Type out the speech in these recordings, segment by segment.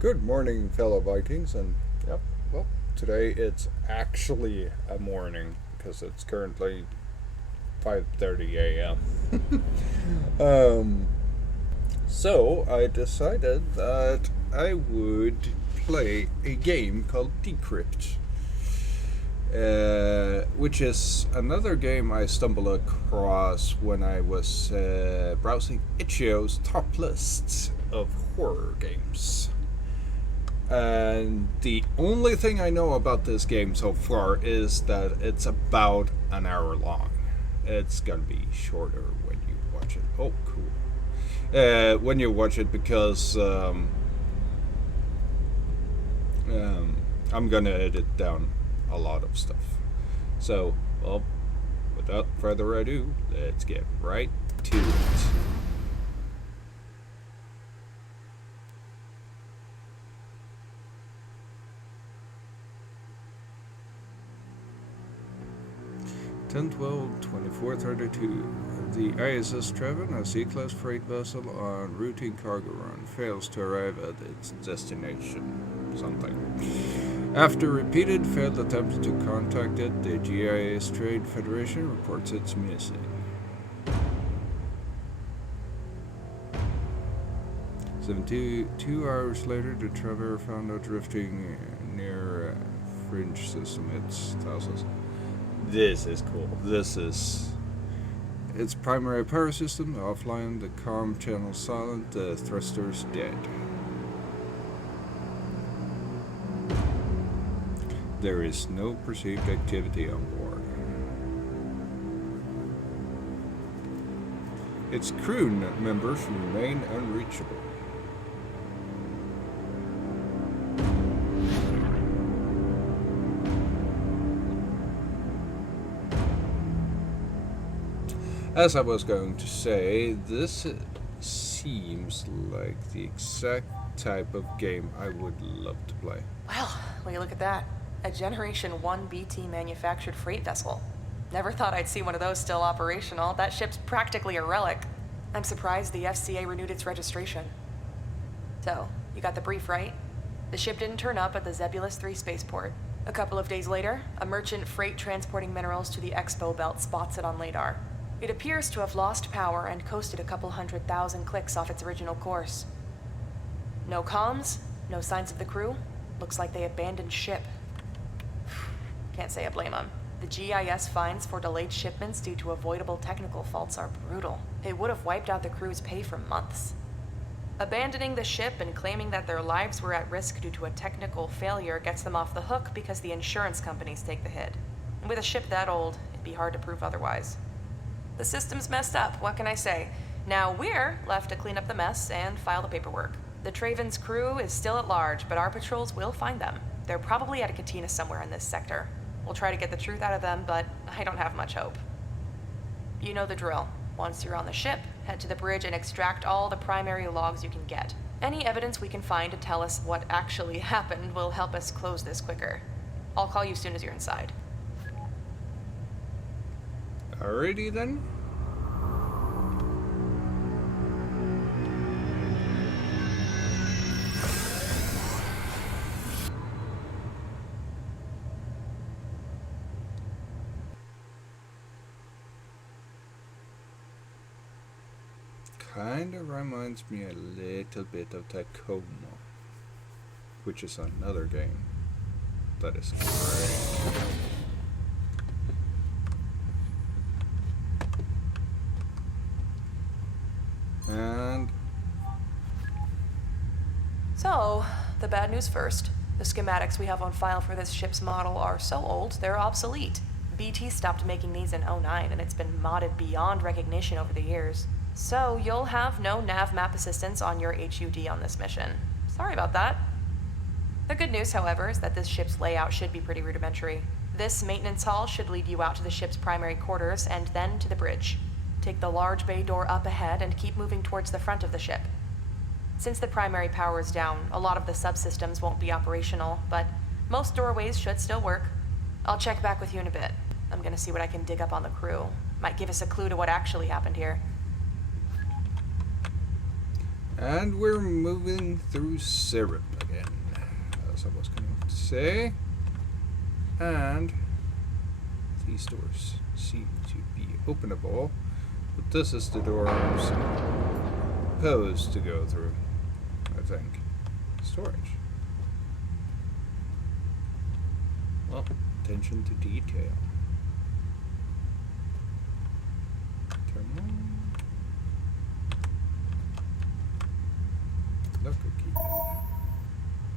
Good morning, fellow Vikings, and yep, well, today it's actually a morning because it's currently 5:30 a.m. um, so I decided that I would play a game called Decrypt, which is another game I stumbled across when I was browsing Itch.io's top lists of horror games. And the only thing I know about this game so far is that it's about an hour long. It's gonna be shorter when you watch it. Oh, cool. When you watch it because I'm gonna edit down a lot of stuff. So, well, without further ado, let's get right to it. Ten 2432. The ISS Trevin, a C-class freight vessel on routine cargo run, fails to arrive at its destination. Something. After repeated failed attempts to contact it, the GIS Trade Federation reports it's missing. 72 hours later, the traveler found out drifting near a fringe system. It's thousands. This is cool. This is its primary power system offline, the comm channel silent, the thrusters dead. There is no perceived activity on board. Its crew members remain unreachable. As I was going to say, this seems like the exact type of game I would love to play. Well, will you look at that? A Generation 1 BT manufactured freight vessel. Never thought I'd see one of those still operational. That ship's practically a relic. I'm surprised the FCA renewed its registration. So, you got the brief, right? The ship didn't turn up at the Zebulus 3 spaceport. A couple of days later, a merchant freight transporting minerals to the Expo Belt spots it on radar. It appears to have lost power and coasted a couple 100,000 clicks off its original course. No comms, no signs of the crew. Looks like they abandoned ship. Can't say I blame them. The GIS fines for delayed shipments due to avoidable technical faults are brutal. It would have wiped out the crew's pay for months. Abandoning the ship and claiming that their lives were at risk due to a technical failure gets them off the hook because the insurance companies take the hit. And with a ship that old, it'd be hard to prove otherwise. The system's messed up, what can I say? Now we're left to clean up the mess and file the paperwork. The Traven's crew is still at large, but our patrols will find them. They're probably at a cantina somewhere in this sector. We'll try to get the truth out of them, but I don't have much hope. You know the drill. Once you're on the ship, head to the bridge and extract all the primary logs you can get. Any evidence we can find to tell us what actually happened will help us close this quicker. I'll call you soon as you're inside. Alrighty then. Kinda reminds me a little bit of Tacoma, which is another game that is great. And So, the bad news first. The schematics we have on file for this ship's model are so old, they're obsolete. BT stopped making these in '09, and it's been modded beyond recognition over the years. So, you'll have no nav map assistance on your HUD on this mission. Sorry about that. The good news, however, is that this ship's layout should be pretty rudimentary. This maintenance hall should lead you out to the ship's primary quarters and then to the bridge. Take the large bay door up ahead and keep moving towards the front of the ship. Since the primary power is down, a lot of the subsystems won't be operational, but most doorways should still work. I'll check back with you in a bit. I'm gonna see what I can dig up on the crew. Might give us a clue to what actually happened here. And we're moving through seperate. again, as I was going to say. And these doors seem to be openable, but this is the door I'm supposed to go through, I think. Storage. Well, attention to detail. Terminal. Locker key.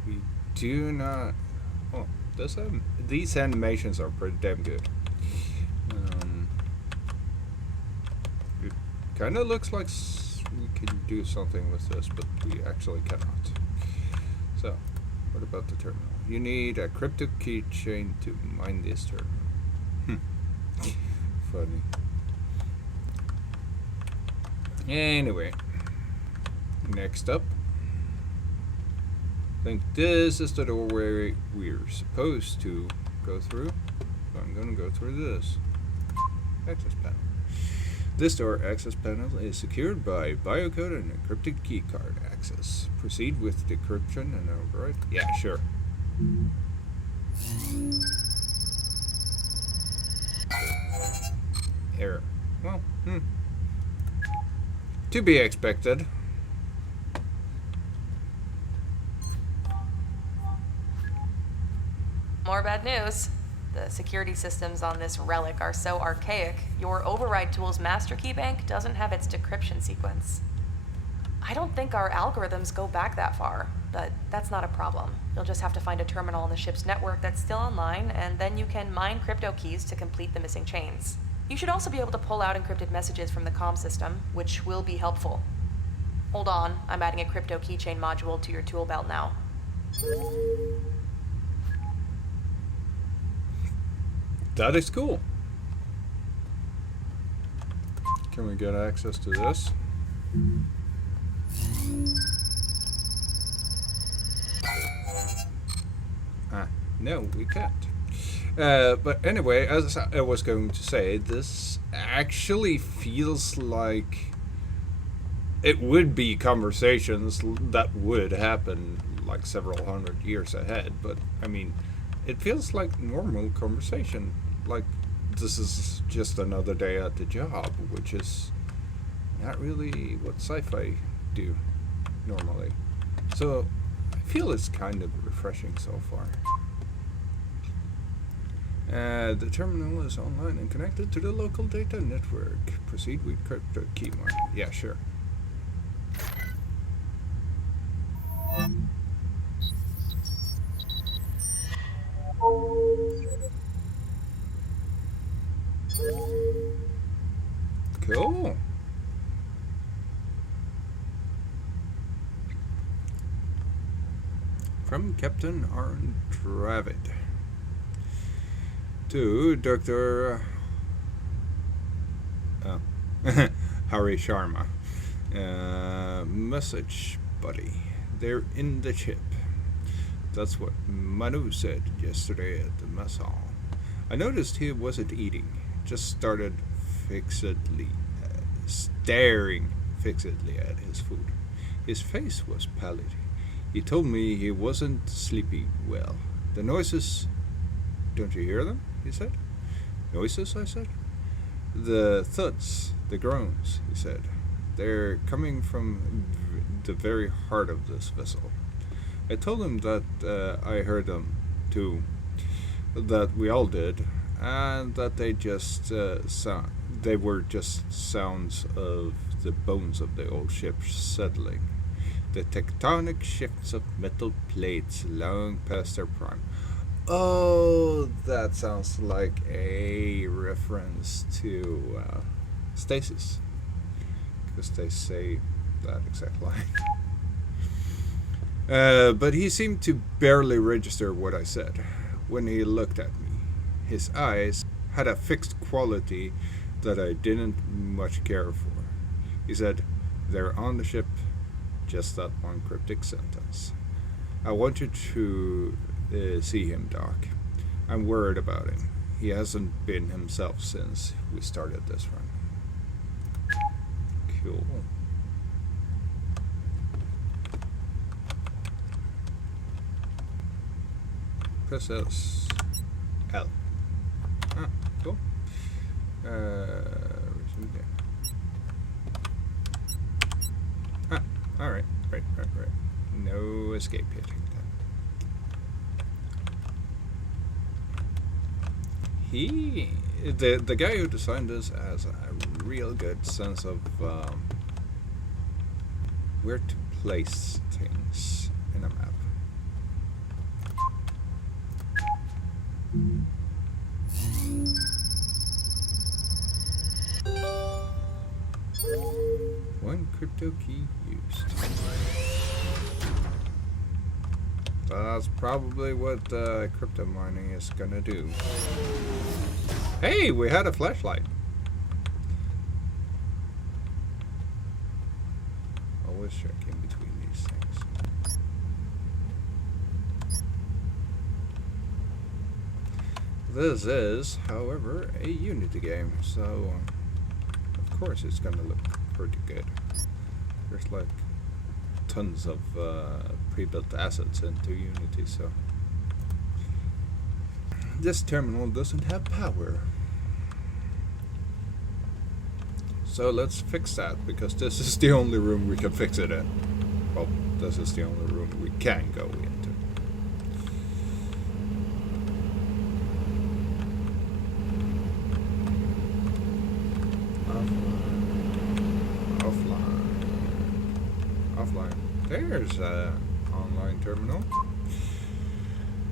We do not. Oh, these animations are pretty damn good. It kind of looks like we can do something with this, but we actually cannot. So, what about the terminal? You need a crypto keychain to mine this terminal. Funny. Anyway, next up. I think this is the doorway we're supposed to go through. So I'm going to go through this. Access panel. This door access panel is secured by biocode and encrypted keycard access. Proceed with decryption and override. Yeah, sure. Error. Well, to be expected. More bad news. The security systems on this relic are so archaic, your override tool's master key bank doesn't have its decryption sequence. I don't think our algorithms go back that far, but that's not a problem. You'll just have to find a terminal on the ship's network that's still online, and then you can mine crypto keys to complete the missing chains. You should also be able to pull out encrypted messages from the comm system, which will be helpful. Hold on, I'm adding a crypto keychain module to your tool belt now. That is cool. Can we get access to this? No, we can't. But anyway, as I was going to say, this actually feels like it would be conversations that would happen like several hundred years ahead. But I mean, it feels like normal conversation. Like this is just another day at the job, which is not really what sci-fi do normally. So I feel it's kind of refreshing so far. The terminal is online and connected to the local data network. Proceed with crypto key mining. Yeah, sure. Cool. From Captain Aaron Dravid to Dr. Hari Sharma. Message, buddy. They're in the chip. That's what Manu said yesterday at the mess hall. I noticed he wasn't eating, just started staring fixedly at his food. His face was pallid. He told me he wasn't sleeping well. The noises, don't you hear them? He said. Noises, I said. The thuds, the groans, he said. They're coming from the very heart of this vessel. I told him that I heard them too, that we all did, and that they were just sounds of the bones of the old ship settling. The tectonic shifts of metal plates long past their prime. Oh, that sounds like a reference to Stasis, because they say that exact line. But he seemed to barely register what I said when he looked at me. His eyes had a fixed quality that I didn't much care for. He said, "They're on the ship," just that one cryptic sentence. "I want you to see him, Doc. I'm worried about him. He hasn't been himself since we started this run." Cool. presses L. Ah, cool. Resume game. Ah, alright. Right. No escape hitting that. The guy who designed this has a real good sense of where to place things in a map. One crypto key used. That's probably what crypto mining is gonna do. Hey, we had a flashlight. Always check in between these things. This is, however, a Unity game, so of course it's gonna look pretty good. There's like tons of pre-built assets into Unity, so this terminal doesn't have power. So let's fix that, because this is the only room we can fix it in. Well, this is the only room we can go into. Offline. There's an online terminal.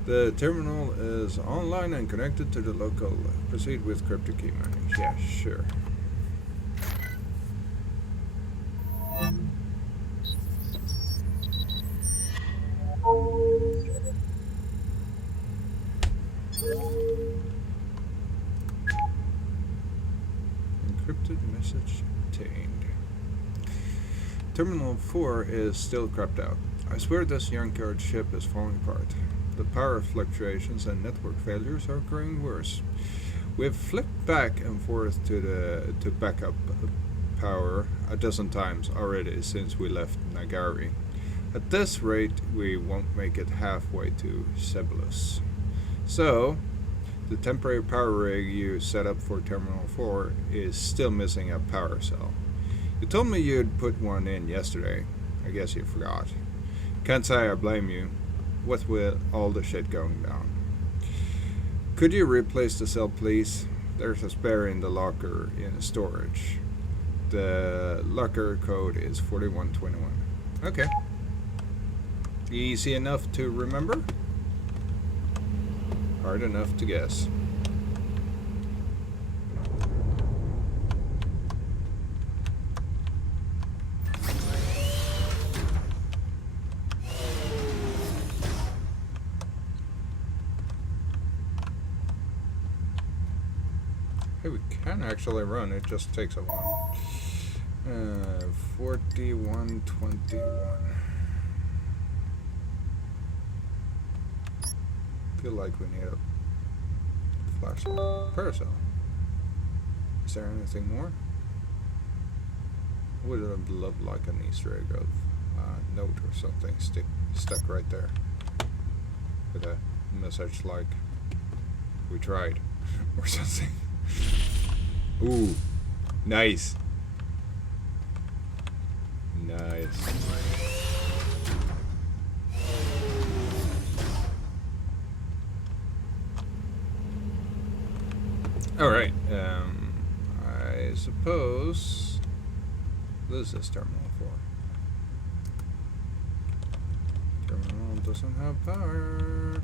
The terminal is online and connected to the local. Proceed with crypto key mining. Yeah, sure. Encrypted message obtained. Terminal 4 is still crapped out. I swear this junkyard ship is falling apart. The power fluctuations and network failures are growing worse. We've flipped back and forth to backup power a dozen times already since we left Nagari. At this rate, we won't make it halfway to Seperate. So, the temporary power rig you set up for Terminal 4 is still missing a power cell. You told me you'd put one in yesterday. I guess you forgot. Can't say I blame you. What with all the shit going down. Could you replace the cell, please? There's a spare in the locker in storage. The locker code is 4121. Okay. Easy enough to remember? Hard enough to guess. Hey, we can actually run, it just takes a while. 4121. Feel like we need a flashlight. Parasol. Is there anything more? Would have loved like an Easter egg of a note or something stuck right there. With a message like, we tried, or something. Ooh, nice. Nice. Alright, I suppose this is Terminal 4. Terminal doesn't have power.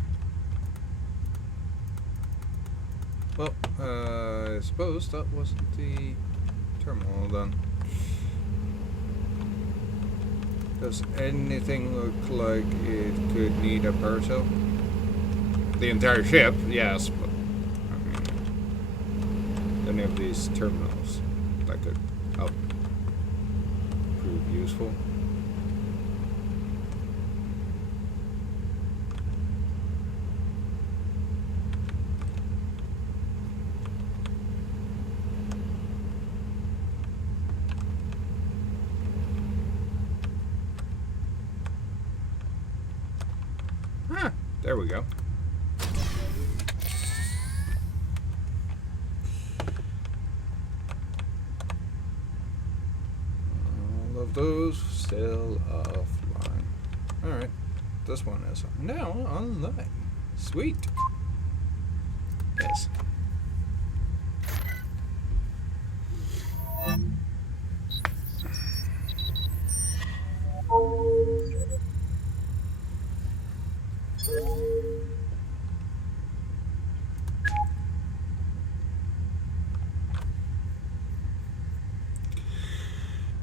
Well, I suppose that wasn't the terminal then. Does anything look like it could need a power cell? The entire ship, yes, but I mean, any of these terminals that could prove useful. There we go. those still offline. Alright, this one is now online. Sweet. Yes.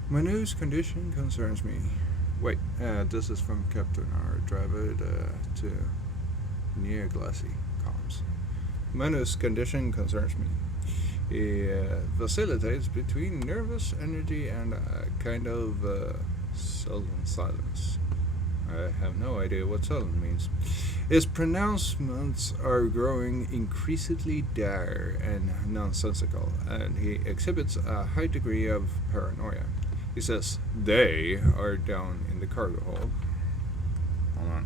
My news condition concerns me. Wait, this is from Captain R. Drive it to near glassy comms. My news condition concerns me. It facilitates between nervous energy and a kind of sullen silence. I have no idea what sullen means. His pronouncements are growing increasingly dire and nonsensical, and he exhibits a high degree of paranoia. He says they are down in the cargo hold. Hold on.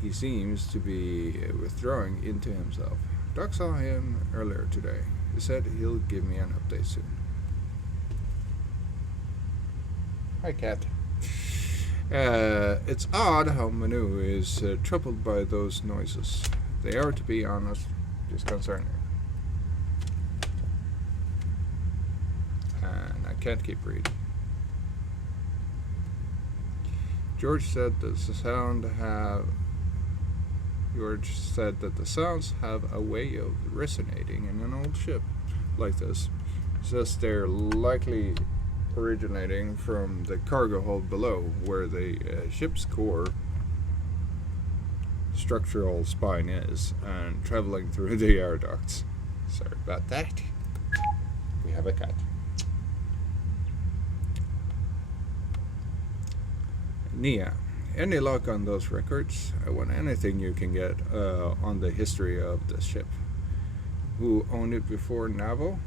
He seems to be withdrawing into himself. Doc saw him earlier today. He said he'll give me an update soon. Hi, Cat. It's odd how Manu is troubled by those noises. They are, to be honest, disconcerting. And I can't keep reading. George said that the sounds have a way of resonating in an old ship like this. He says they're likely originating from the cargo hold below, where the ship's core structural spine is, and traveling through the air ducts. Sorry about that. We have a cat. Nia, any luck on those records? I want anything you can get on the history of this ship. Who owned it before Navo?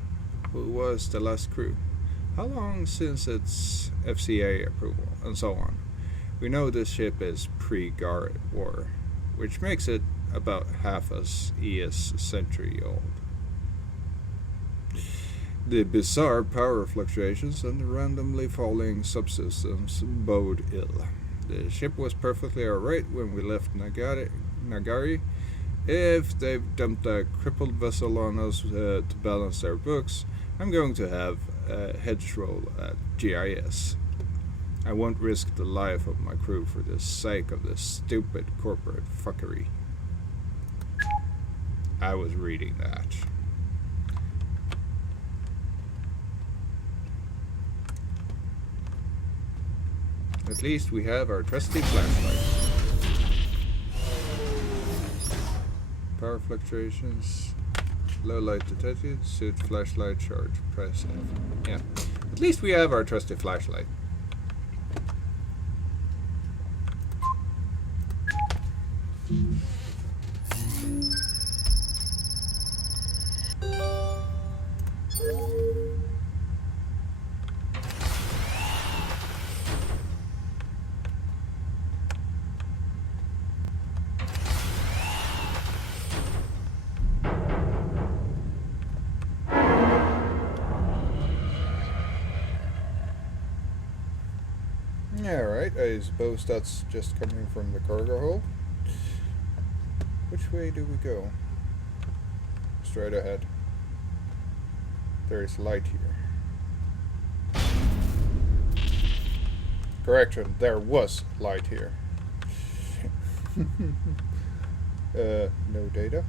Who was the last crew? How long since its FCA approval? And so on. We know this ship is pre-Garrett War, which makes it about half as ES century old. The bizarre power fluctuations and the randomly falling subsystems bode ill. The ship was perfectly alright when we left Nagari. If they've dumped a crippled vessel on us to balance their books, I'm going to have a hedge roll at GIS. I won't risk the life of my crew for the sake of this stupid corporate fuckery. I was reading that. At least we have our trusty flashlight. Power fluctuations. Low light detected. Suit flashlight charge. Press F. Yeah. At least we have our trusty flashlight. Alright, I suppose that's just coming from the cargo hold. Which way do we go? Straight ahead. There is light here. Correction, there was light here. No data.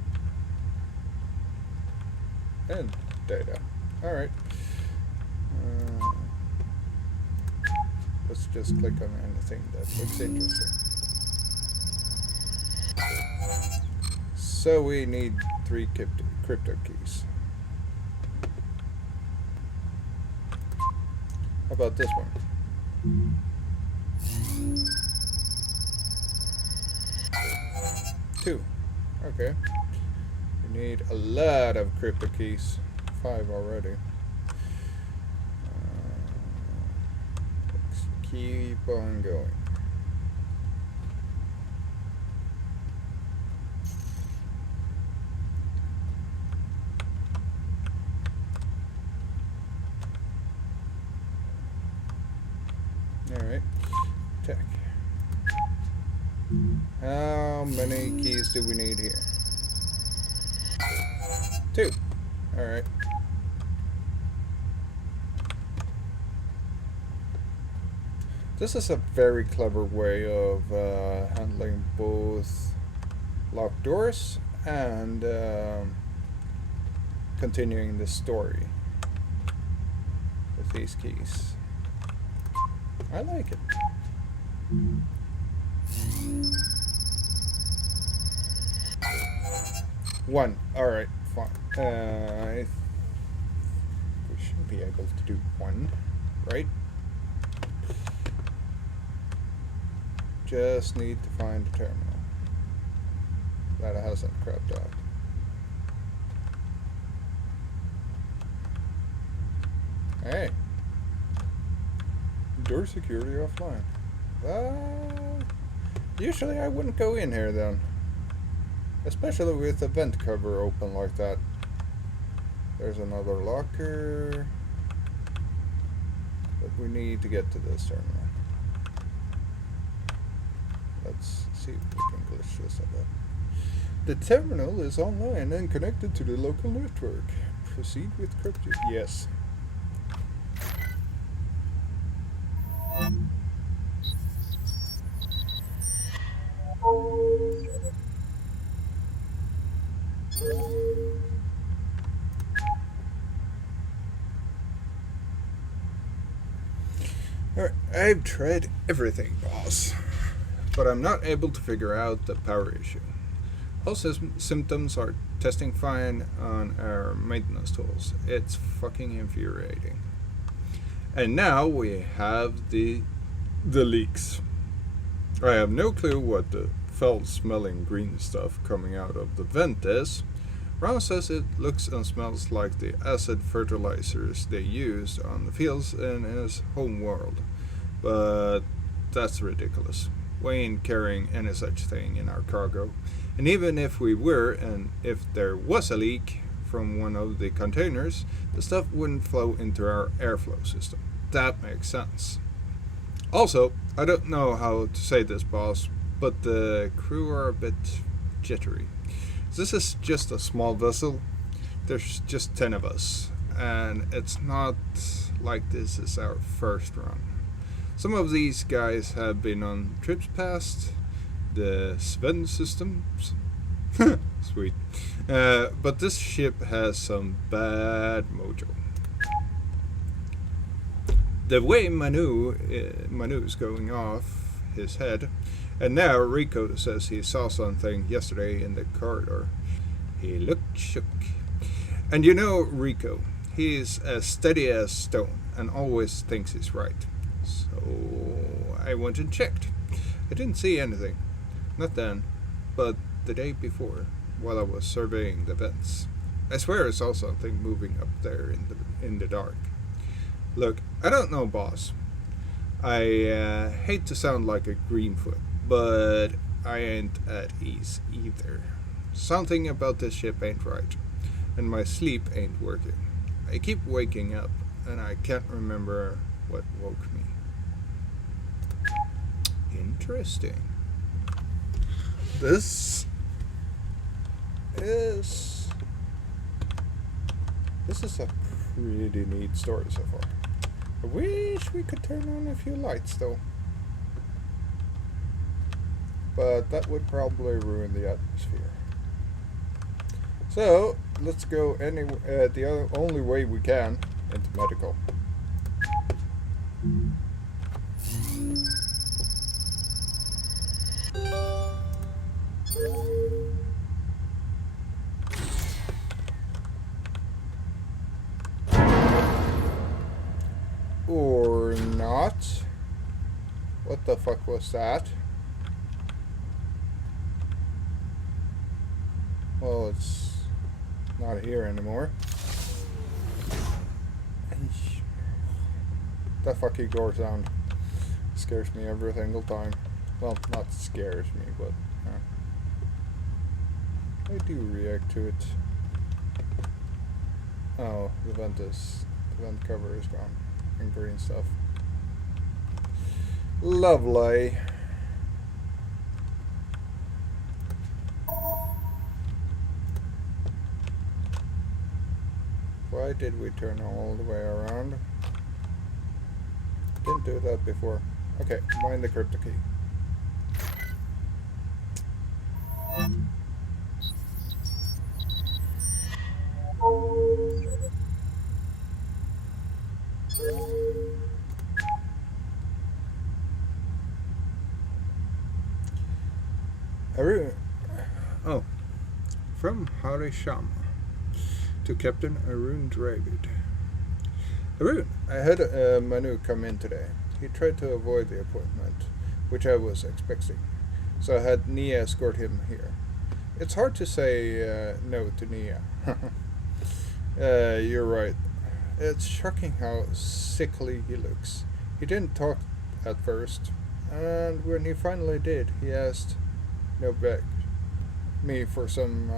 And data. Alright. Let's just click on anything that looks interesting. So we need 3 crypto keys. How about this one? 2. Okay. We need a lot of crypto keys. 5 already. Keep on going. check. How many keys do we need here? 2. Alright. This is a very clever way of handling both locked doors and continuing the story with these keys. I like it. One. Alright, fine. We should be able to do 1, right? Just need to find the terminal. That hasn't crept out. Hey. Door security offline. Usually I wouldn't go in here then. Especially with the vent cover open like that. There's another locker. But we need to get to this terminal. Let's see if we can glitch this a bit. The terminal is online and connected to the local network. Proceed with crypto. Yes. Alright, I've tried everything, boss. But I'm not able to figure out the power issue. All symptoms are testing fine on our maintenance tools. It's fucking infuriating. And now we have the leaks. I have no clue what the foul-smelling green stuff coming out of the vent is. Ron says it looks and smells like the acid fertilizers they used on the fields in his home world. But that's ridiculous. We ain't carrying any such thing in our cargo. And even if we were, and if there was a leak from one of the containers, the stuff wouldn't flow into our airflow system. That makes sense. Also, I don't know how to say this, boss, but the crew are a bit jittery. This is just a small vessel. There's just 10 of us, and it's not like this is our first run. Some of these guys have been on trips past the Sven systems. Sweet. But this ship has some bad mojo. The way Manu's going off his head, and now Rico says he saw something yesterday in the corridor. He looked shook. And you know Rico, he's as steady as stone and always thinks he's right. So I went and checked. I didn't see anything. Not then, but the day before, while I was surveying the vents. I swear I saw something moving up there in the dark. Look, I don't know, boss. I hate to sound like a greenfoot, but I ain't at ease either. Something about this ship ain't right, and my sleep ain't working. I keep waking up, and I can't remember what woke me. Interesting. This is a pretty neat story so far. I wish we could turn on a few lights though. But that would probably ruin the atmosphere. So let's go the only way we can into medical. Or not. What the fuck was that? Well, it's not here anymore. That fucking door sound scares me every single time. Well, not scares me, but I do react to it. Oh, the vent cover is gone. And green stuff. Lovely. Why did we turn all the way around? Didn't do that before. Okay, mine the crypto key. Arun. Oh, from Harishama to Captain Arun Dravid. Arun, I had Manu come in today. He tried to avoid the appointment, which I was expecting, so I had Nia escort him here. It's hard to say no to Nia. You're right. It's shocking how sickly he looks. He didn't talk at first, and when he finally did, he asked, no, begged me for some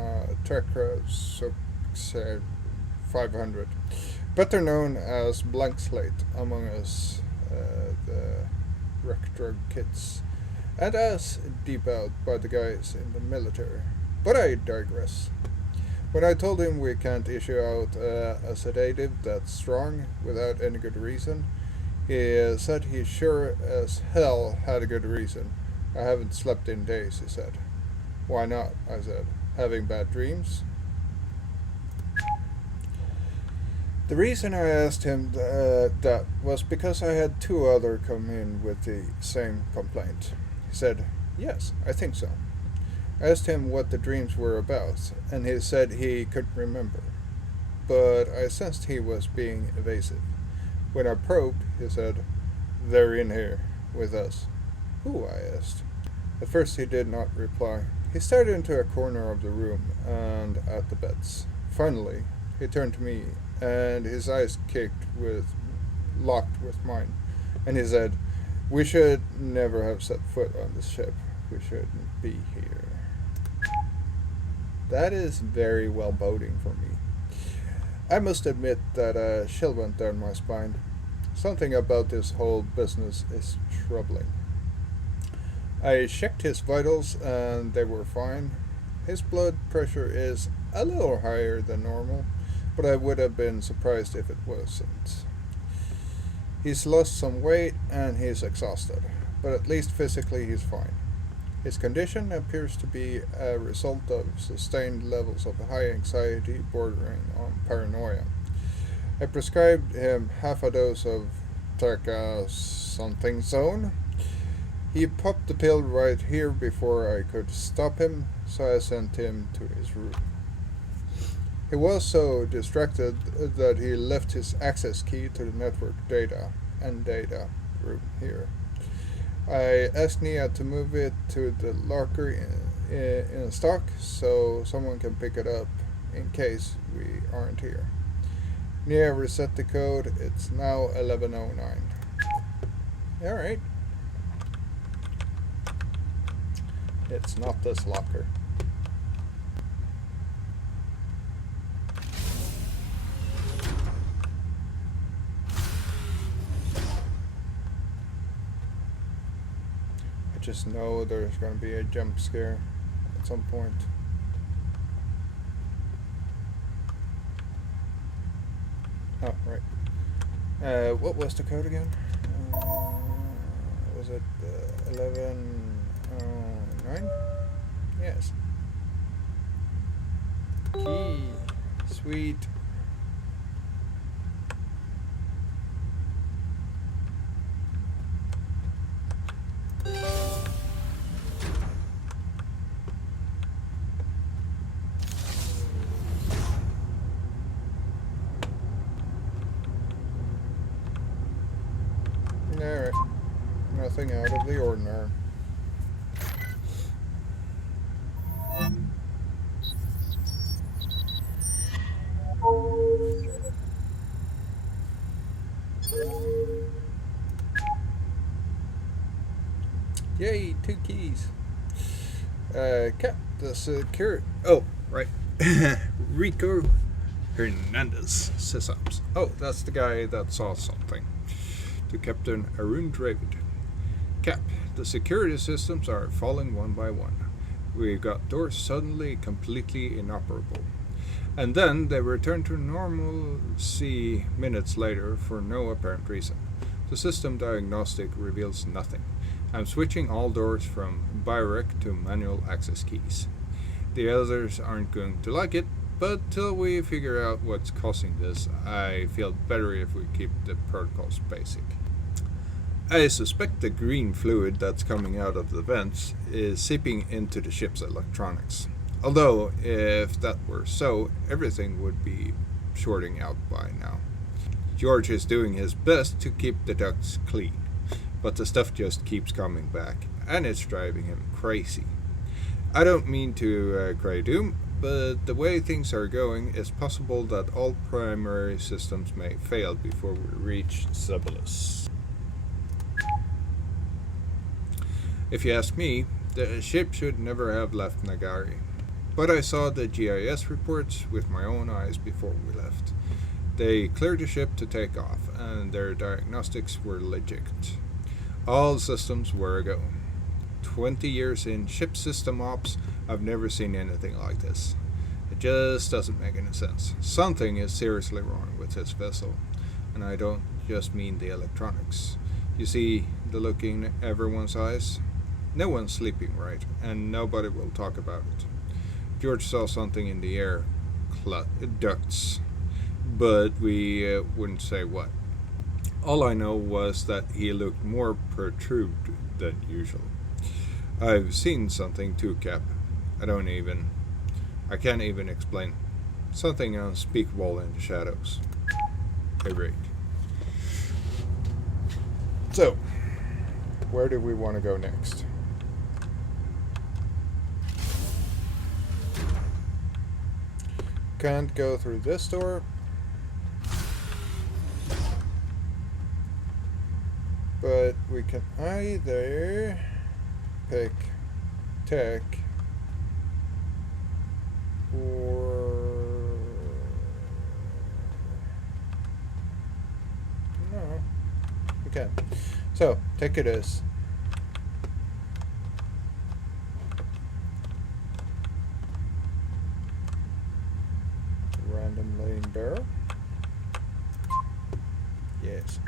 Tekra 500, better known as Blank Slate among us, the wreck drug kids, and as deep out by the guys in the military. But I digress. When I told him we can't issue out a sedative that's strong without any good reason, he said he sure as hell had a good reason. I haven't slept in days, he said. Why not? I said. Having bad dreams? The reason I asked him that was because I had two other come in with the same complaint. He said, yes, I think so. I asked him what the dreams were about, and he said he couldn't remember. But I sensed he was being evasive. When I probed, he said, they're in here, with us. Who? I asked. At first he did not reply. He stared into a corner of the room and at the beds. Finally, he turned to me, and his eyes locked with mine, and he said, we should never have set foot on this ship. We shouldn't be here. That is very well boding for me. I must admit that a chill went down my spine. Something about this whole business is troubling. I checked his vitals and they were fine. His blood pressure is a little higher than normal, but I would have been surprised if it wasn't. He's lost some weight and he's exhausted, but at least physically he's fine. His condition appears to be a result of sustained levels of high anxiety bordering on paranoia. I prescribed him half a dose of Taka something zone. He popped the pill right here before I could stop him, so I sent him to his room. He was so distracted that he left his access key to the network data room here. I asked Nia to move it to the locker in stock so someone can pick it up in case we aren't here. Nia reset the code. It's now 11:09. Alright. It's not this locker. I just know there's going to be a jump scare at some point. Oh, right. What was the code again? Was it 11:09? Yes. Key. Sweet. Alright. Nothing out of the ordinary. Yay, 2 keys. Cap the secure. Oh, right. Rico Hernandez systems. Oh, that's the guy that saw something. To Captain Arun Dravid. Cap, the security systems are falling one by one. We got doors suddenly completely inoperable. And then they return to normalcy minutes later for no apparent reason. The system diagnostic reveals nothing. I'm switching all doors from BIREC to manual access keys. The others aren't going to like it, but till we figure out what's causing this, I feel better if we keep the protocols basic. I suspect the green fluid that's coming out of the vents is seeping into the ship's electronics. Although, if that were so, everything would be shorting out by now. George is doing his best to keep the ducts clean, but the stuff just keeps coming back, and it's driving him crazy. I don't mean to cry doom, but the way things are going, it's possible that all primary systems may fail before we reach Zebulus. If you ask me, the ship should never have left Nagari. But I saw the GIS reports with my own eyes before we left. They cleared the ship to take off, and their diagnostics were legit. All systems were a go. 20 years in ship system ops, I've never seen anything like this. It just doesn't make any sense. Something is seriously wrong with this vessel, and I don't just mean the electronics. You see the look in everyone's eyes? No one's sleeping right, and nobody will talk about it. George saw something in the air, ducts, but we wouldn't say what. All I know was that he looked more perturbed than usual. I've seen something too, Cap. I can't even explain. Something unspeakable in the shadows. Irate. So, where do we want to go next? Can't go through this door. But we can either pick tech or no, we can. So tech it is. Random laying barrel. Yes.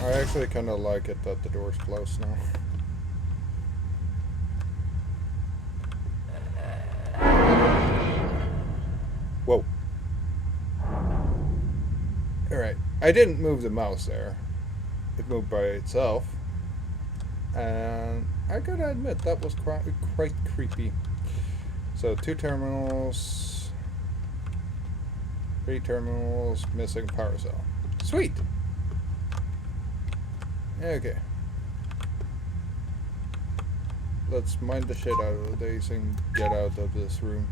I actually kind of like it that the door's closed now. Whoa. Alright, I didn't move the mouse there. It moved by itself. And I gotta admit, that was quite creepy. So 2 terminals, 3 terminals, missing power cell. Sweet! Okay. Let's mine the shit out of these and get out of this room.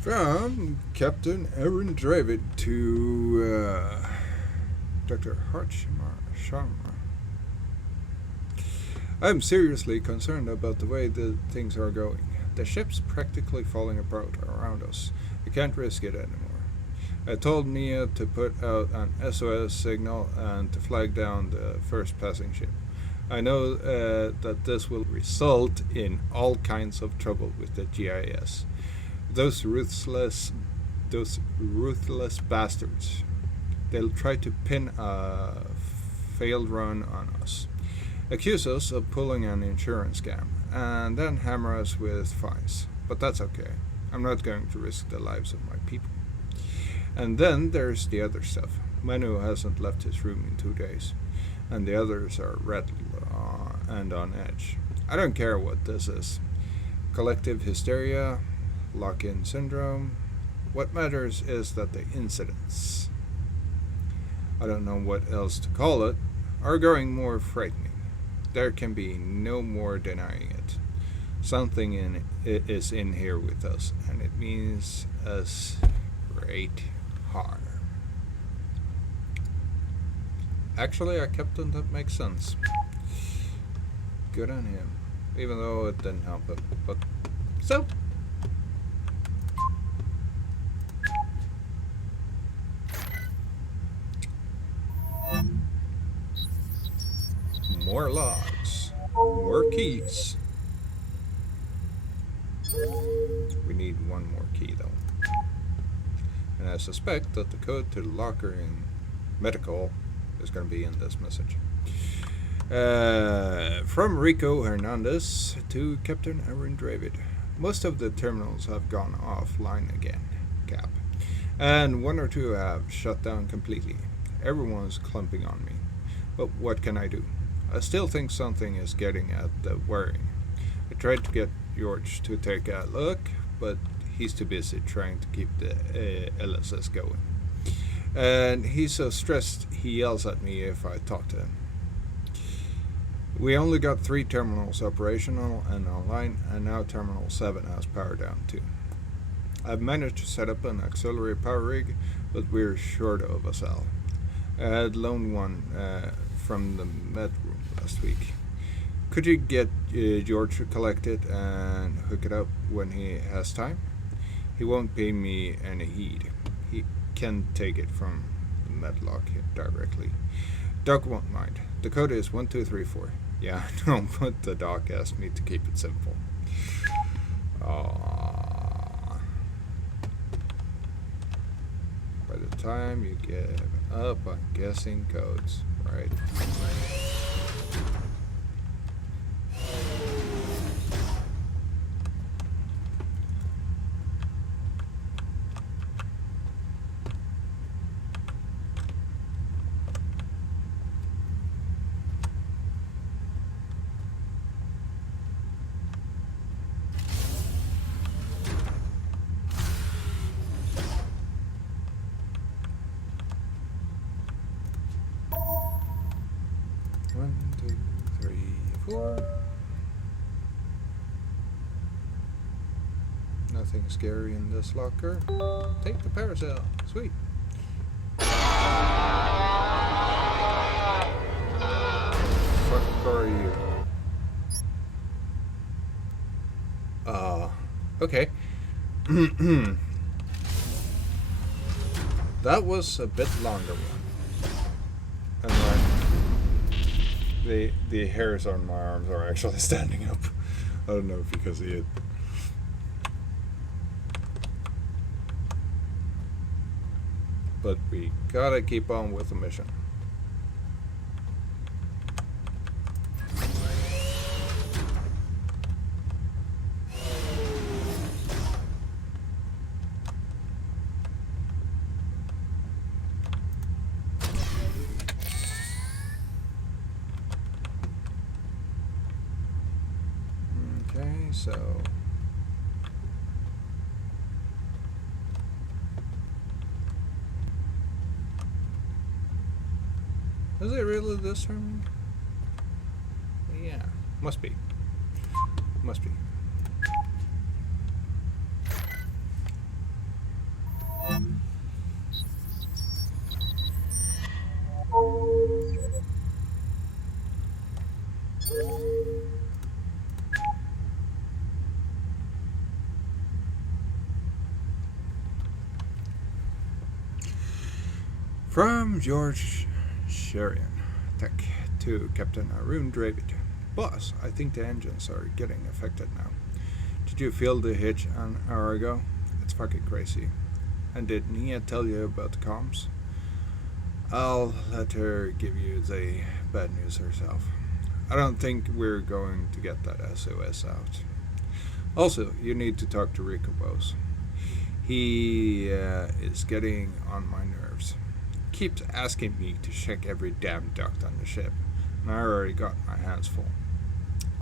From Captain Aaron Dravid to Dr. Sharma. I'm seriously concerned about the way the things are going. The ship's practically falling apart around us. I can't risk it anymore. I told Nia to put out an SOS signal and to flag down the first passing ship. I know that this will result in all kinds of trouble with the GIS. Those ruthless bastards. They'll try to pin a failed run on us, accuse us of pulling an insurance scam, and then hammer us with fines. But that's okay. I'm not going to risk the lives of my people. And then there's the other stuff. Manu hasn't left his room in 2 days, and the others are rattled and on edge. I don't care what this is. Collective hysteria, lock-in syndrome. What matters is that the incidents, I don't know what else to call it, are growing more frightening. There can be no more denying it. Something is in here with us, and it means us great harm. Actually, a captain that makes sense. Good on him. Even though it didn't help him. But so. More logs. More keys. We need one more key though. And I suspect that the code to the locker in medical is going to be in this message. From Rico Hernandez to Captain Aaron David. Most of the terminals have gone offline again, Cap. And one or two have shut down completely. Everyone's clumping on me. But what can I do? I still think something is getting at the wiring. I tried to get George to take a look, but he's too busy trying to keep the LSS going. And he's so stressed he yells at me if I talk to him. We only got 3 terminals operational and online, and now Terminal 7 has power down too. I've managed to set up an auxiliary power rig, but we're short of a cell. I had loaned one from the med room last week. Could you get George to collect it and hook it up when he has time? He won't pay me any heed. He can take it from the medlock directly. Doc won't mind. The code is 1234. Yeah, I know, but the doc asked me to keep it simple. Aww. By the time you give up on guessing codes, right? Nothing scary in this locker. Take the paracel. Sweet. Fuck are you? Okay. That was a bit longer one. And like the hairs on my arms are actually standing up. I don't know if you can see it. But we gotta keep on with the mission. Okay, so is it really this terminal? Yeah, must be. Must be. From George Sherian, Tech, to Captain Arun David. Boss, I think the engines are getting affected now. Did you feel the hitch an hour ago? It's fucking crazy. And did Nia tell you about the comms? I'll let her give you the bad news herself. I don't think we're going to get that SOS out. Also, you need to talk to Rico Bose. He is getting on my nerves. Keeps asking me to check every damn duct on the ship, and I already got my hands full.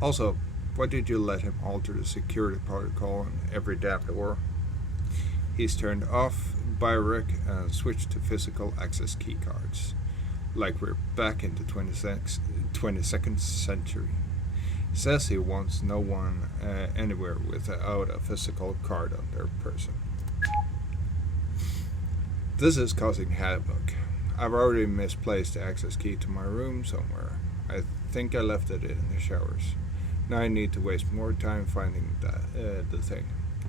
Also, why did you let him alter the security protocol on every damn door? He's turned off BioRec and switched to physical access keycards. like we're back in the 22nd century. He says he wants no one anywhere without a physical card on their person. This is causing havoc. I've already misplaced the access key to my room somewhere. I think I left it in the showers. Now I need to waste more time finding the thing.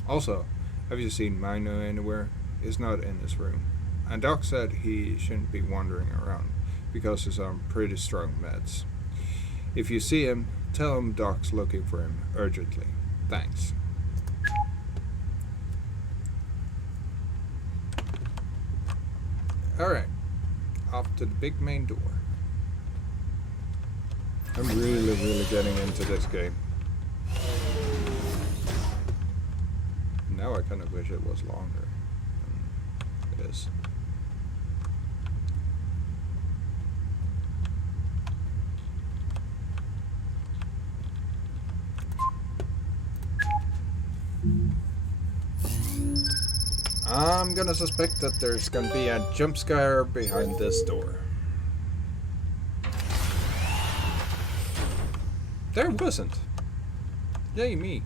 Also, have you seen Mino anywhere? He's not in his room. And Doc said he shouldn't be wandering around because he's on pretty strong meds. If you see him, tell him Doc's looking for him urgently. Thanks. Alright, off to the big main door. I'm really getting into this game. Now I kind of wish it was longer than it is. I'm gonna suspect that there's gonna be a jump scare behind this door. There wasn't. Yay me.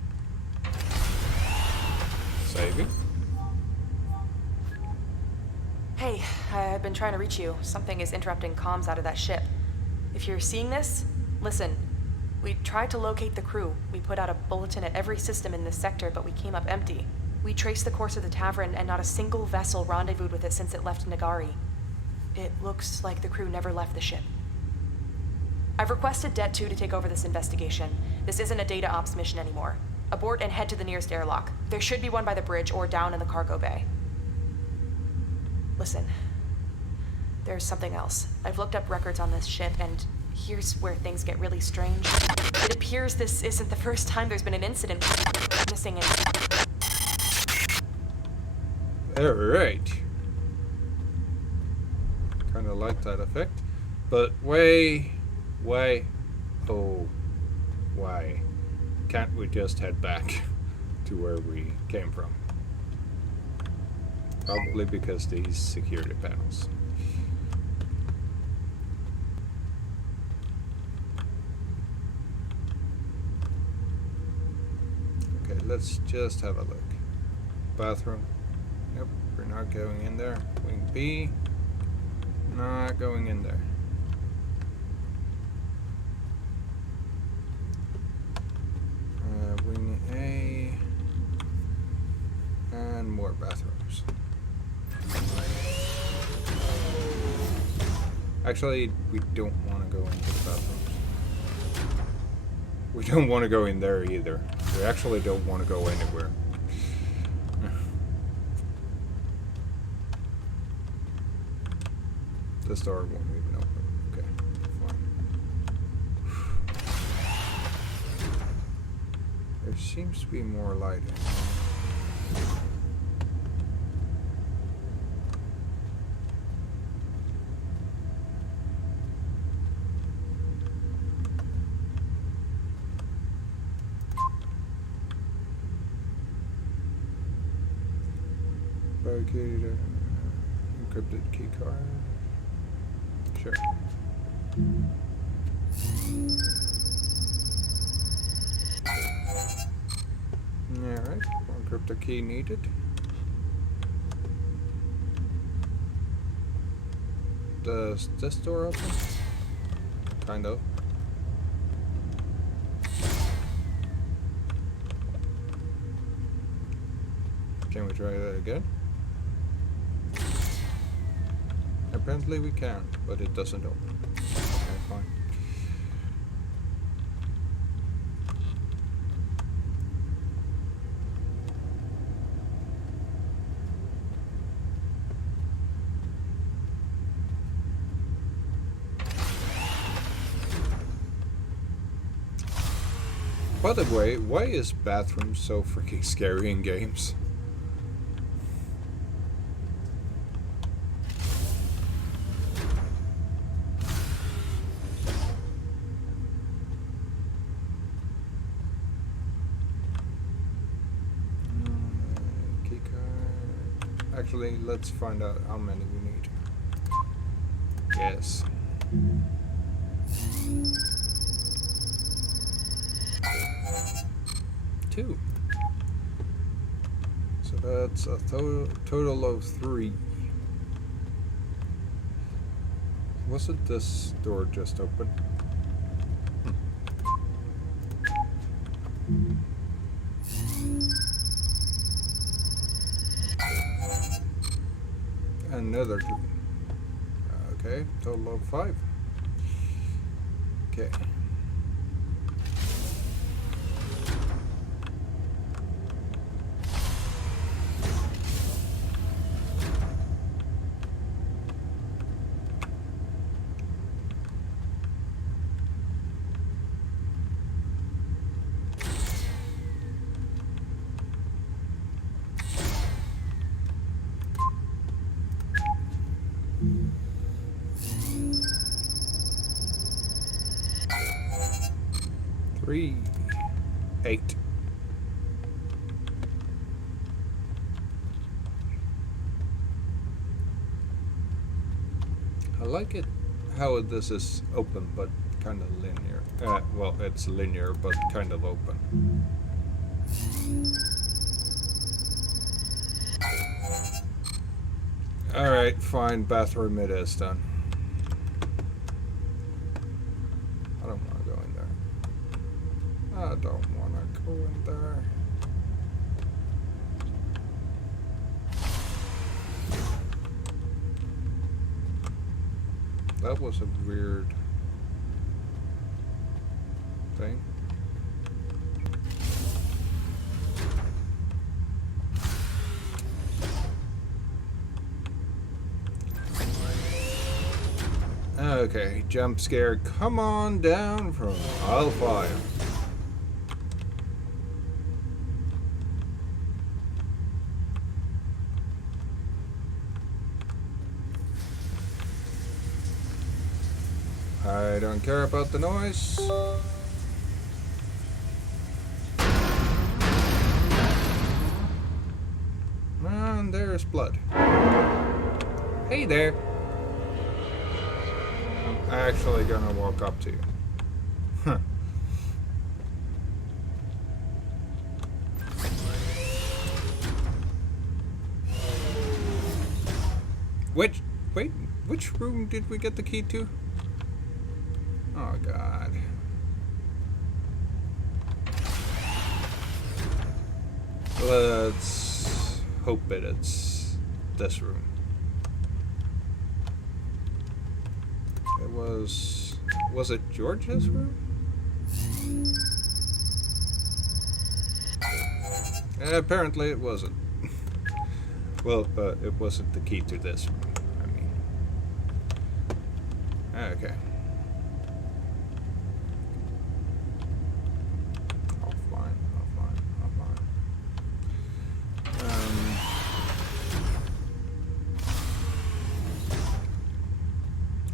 Saving. Hey, I've been trying to reach you. Something is interrupting comms out of that ship. If you're seeing this, listen. We tried to locate the crew. We put out a bulletin at every system in this sector, but we came up empty. We traced the course of the tavern, and not a single vessel rendezvoused with it since it left Nagari. It looks like the crew never left the ship. I've requested Det 2 to take over this investigation. This isn't a data ops mission anymore. Abort and head to the nearest airlock. There should be one by the bridge or down in the cargo bay. Listen, there's something else. I've looked up records on this ship, and here's where things get really strange. It appears this isn't the first time there's been an incident missing in. Alright. Kinda like that effect. But why? Oh, why? Can't we just head back to where we came from? Probably because these security panels. Okay, let's just have a look. Bathroom. Nope, we're not going in there. Wing B. Not going in there. Wing A. And more bathrooms. Actually, we don't want to go into the bathrooms. We don't want to go in there either. We actually don't want to go anywhere. This door won't even open. Okay, fine. There seems to be more lighting. Barricaded, encrypted key card. Sure. Alright, one crypto key needed. Does this door open? Kind of. Can we try that again? Apparently we can, but it doesn't open. Okay, fine. By the way, why is bathroom so freaking scary in games? Actually, let's find out how many we need. Yes. Two. So that's a total of 3. Wasn't this door just open? Another 2. Okay, total of 5. Okay. Three, 8. I like it how this is open but kind of linear. Well, it's linear but kind of open. Alright, fine, bathroom it is then. I don't want to go in there. I don't want to go in there. That was a weird thing. Okay, jump scare. Come on down from aisle 5. I don't care about the noise. And there's blood. Hey there. I'm actually gonna walk up to you. Huh. Which room did we get the key to? Oh God. Let's hope it's this room. It was it George's room? Apparently it wasn't. Well, it wasn't the key to this room. I mean, okay.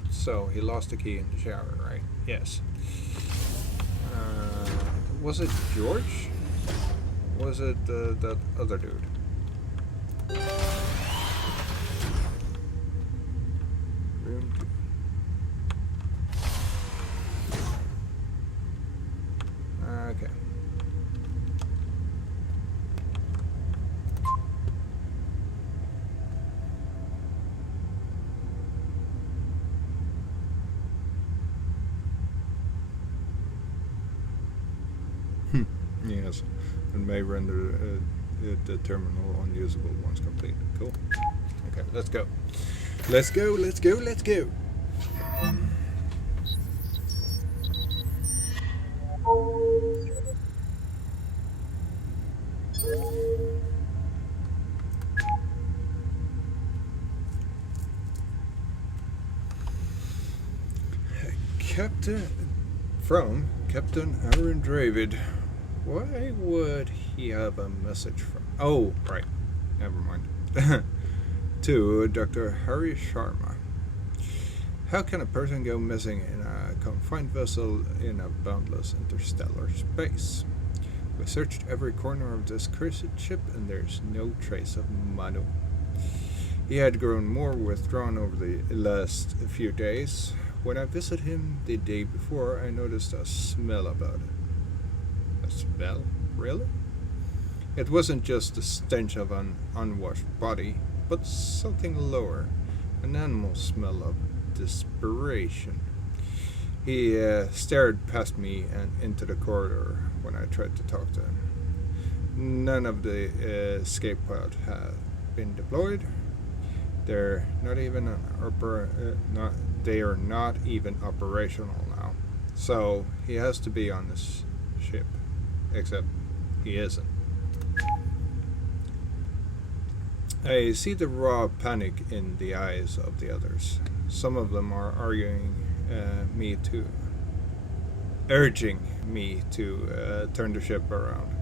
So, he lost the key in the shower, right? Yes. Was it George? Was it that other dude? Room 2. Okay. Yes, and may render the terminal unusable once complete. Cool. Okay, let's go. Let's go, let's go, let's go. From Captain Aaron David. Why would he have a message from... Oh, right. Never mind. To Dr. Harry Sharma. How can a person go missing in a confined vessel in a boundless interstellar space? We searched every corner of this cursed ship and there's no trace of Manu. He had grown more withdrawn over the last few days. when I visited him the day before, I noticed a smell about it. A smell? Really? It wasn't just the stench of an unwashed body, but something lower, an animal smell of desperation. He stared past me and into the corridor when I tried to talk to him. None of the escape pods have been deployed. They're not even they are not even operational now. So he has to be on this ship. Except he isn't. I see the raw panic in the eyes of the others. Some of them are urging me to turn the ship around.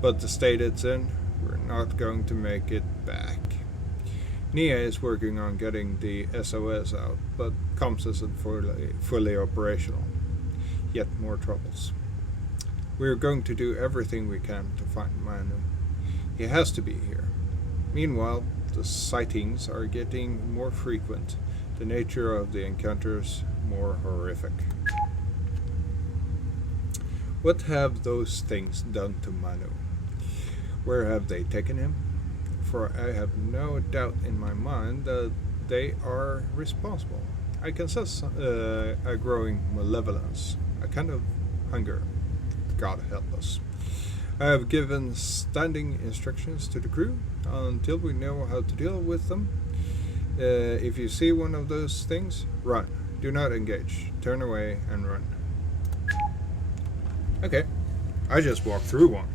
But the state it's in, we're not going to make it back. Nia is working on getting the SOS out, but comms isn't fully operational. Yet more troubles. We're going to do everything we can to find Manu. He has to be here. Meanwhile, the sightings are getting more frequent, the nature of the encounters more horrific. What have those things done to Manu? Where have they taken him? For I have no doubt in my mind that they are responsible. I can sense a growing malevolence, a kind of hunger. God help us. I have given standing instructions to the crew until we know how to deal with them. If you see one of those things, run. Do not engage. Turn away and run. Okay. I just walked through one.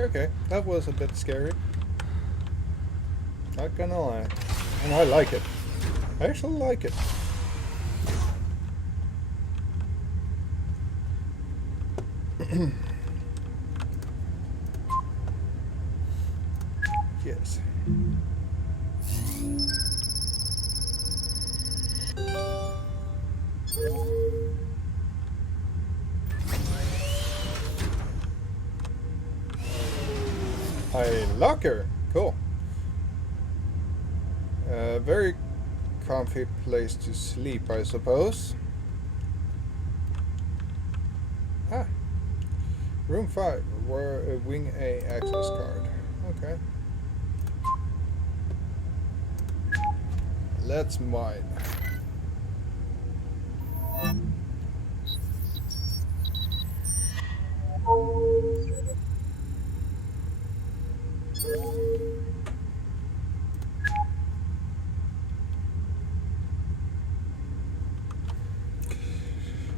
Okay, that was a bit scary. Not gonna lie. And I like it. I actually like it. Yes. A locker. Cool. A very comfy place to sleep, I suppose. Ah. Room 5, where a Wing A access card. Okay. Let's mine.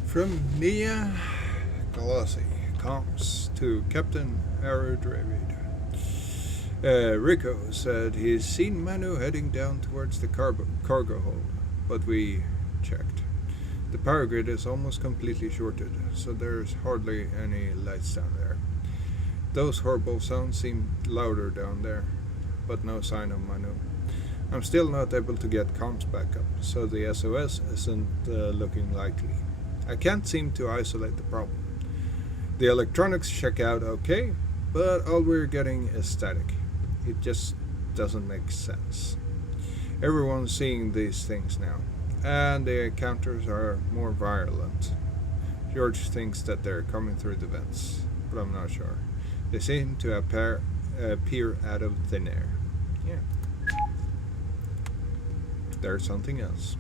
From Nia Galassi, comms to Captain Aerodravid. Rico said he's seen Manu heading down towards the cargo hold, but we checked. The power grid is almost completely shorted, so there's hardly any lights down there. Those horrible sounds seem louder down there, but no sign of Manu. I'm still not able to get comms back up, so the SOS isn't looking likely. I can't seem to isolate the problem. The electronics check out okay, but all we're getting is static. It just doesn't make sense. Everyone's seeing these things now, and the encounters are more violent. George thinks that they're coming through the vents, but I'm not sure. They seem to appear out of thin air. Yeah. There's something else.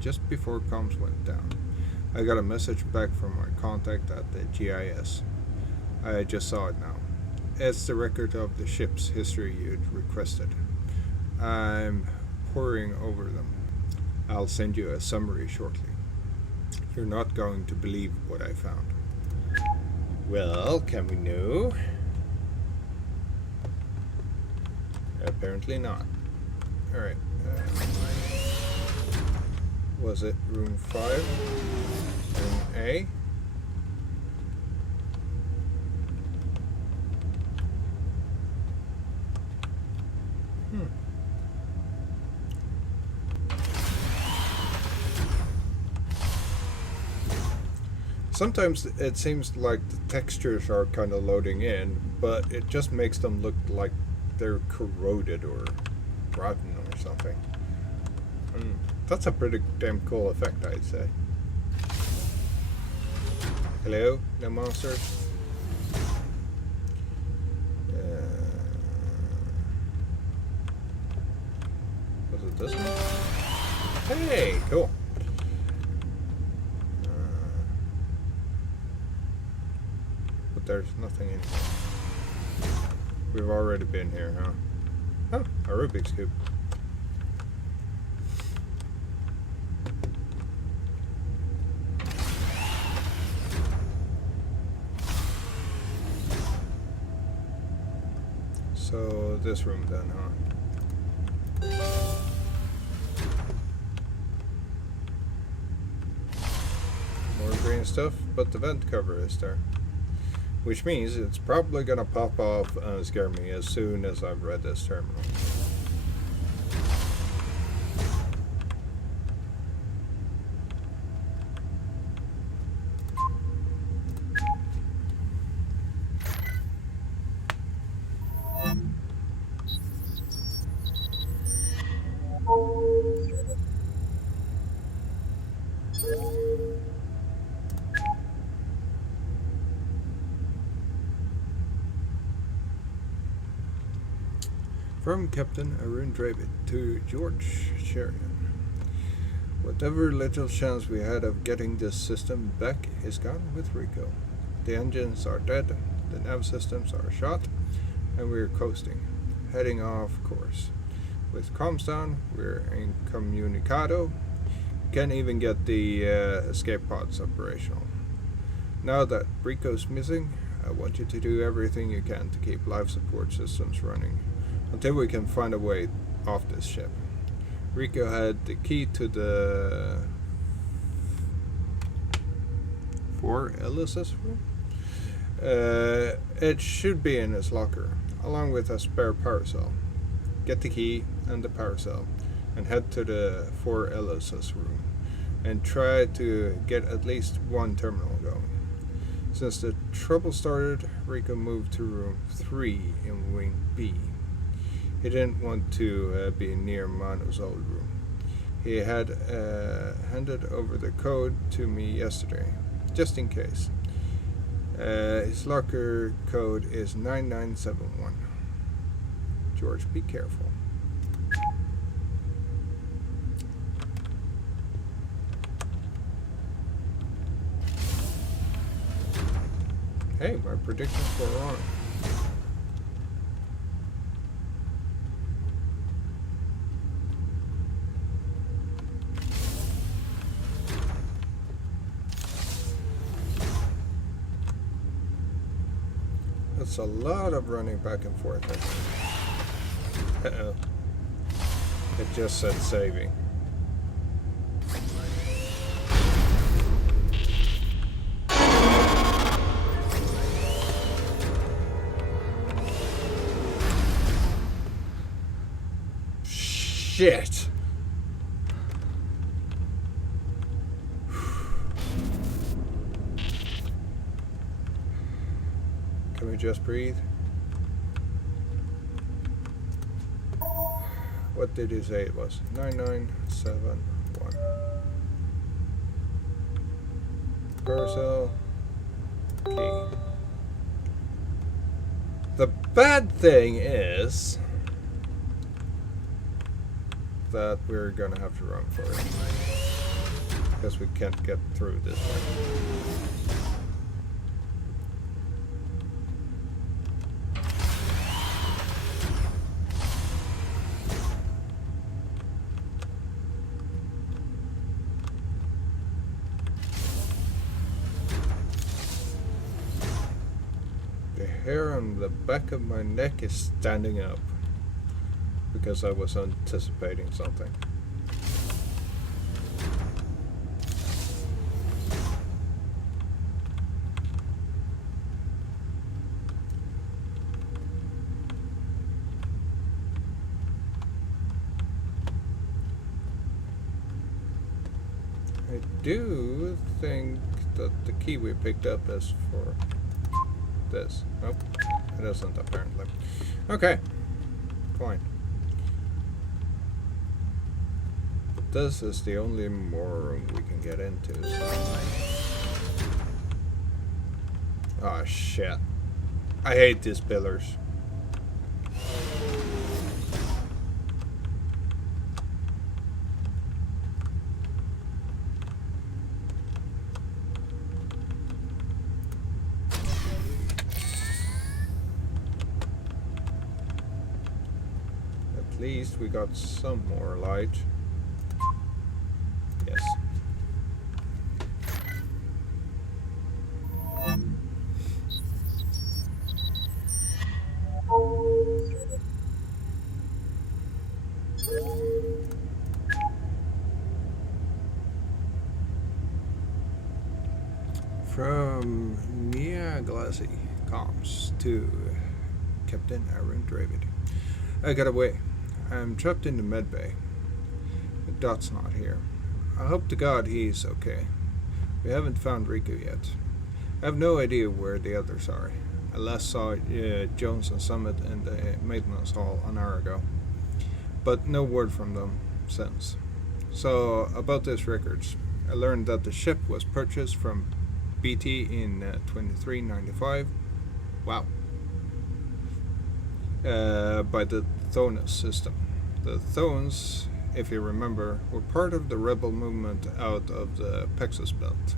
Just before comms went down, I got a message back from my contact at the GIS. I just saw it now. It's the record of the ship's history you'd requested. I'm poring over them. I'll send you a summary shortly. You're not going to believe what I found. Well, can we know? Apparently not. Alright. Was it room 5? Room A? Sometimes it seems like the textures are kind of loading in, but it just makes them look like they're corroded or rotten or something. And that's a pretty damn cool effect, I'd say. Hello? No monsters? Was it this one? Hey, cool. But there's nothing in here. We've already been here, huh? Oh, a Rubik's Cube. So, this room then, huh? More green stuff, but the vent cover is there. Which means it's probably gonna pop off and scare me as soon as I've read this terminal. From Captain Arun Dravid to George Sheridan. Whatever little chance we had of getting this system back is gone with Rico. The engines are dead, the nav systems are shot, and we're coasting, heading off course. With comms down, we're incommunicado. Can't even get the escape pods operational. Now that Rico's missing, I want you to do everything you can to keep life support systems running until we can find a way off this ship. Rico had the key to the 4 LSS room. It should be in his locker, along with a spare power cell. Get the key and the power cell, and head to the 4 LSS room, and try to get at least one terminal going. Since the trouble started, Rico moved to room 3 in wing B. He didn't want to be near Mano's old room. He had handed over the code to me yesterday, just in case. His locker code is 9971. George, be careful. Hey, my predictions were wrong. That's a lot of running back and forth, I think. Uh-oh. It just said saving. Shit! Can we just breathe? What did he say it was? 9971. Carousel. Key. The bad thing is that we're gonna have to run for it. Because we can't get through this way. The hair on the back of my neck is standing up because I was anticipating something. I do think that the key we picked up is for this. Nope, it isn't apparently. Okay, fine. This is the only more room we can get into. So. Oh shit. I hate these pillars. At least we got some more light. Yes. From Mia Glassy comms to Captain Aaron David. I got away. I'm trapped in the medbay. Dot's not here. I hope to God he's okay. We haven't found Riku yet. I have no idea where the others are. I last saw Jones and Summit in the maintenance hall an hour ago, but no word from them since. So, about these records, I learned that the ship was purchased from BT in 2395. Wow. By the Thonus system. The Thones, if you remember, were part of the rebel movement out of the Pexus Belt.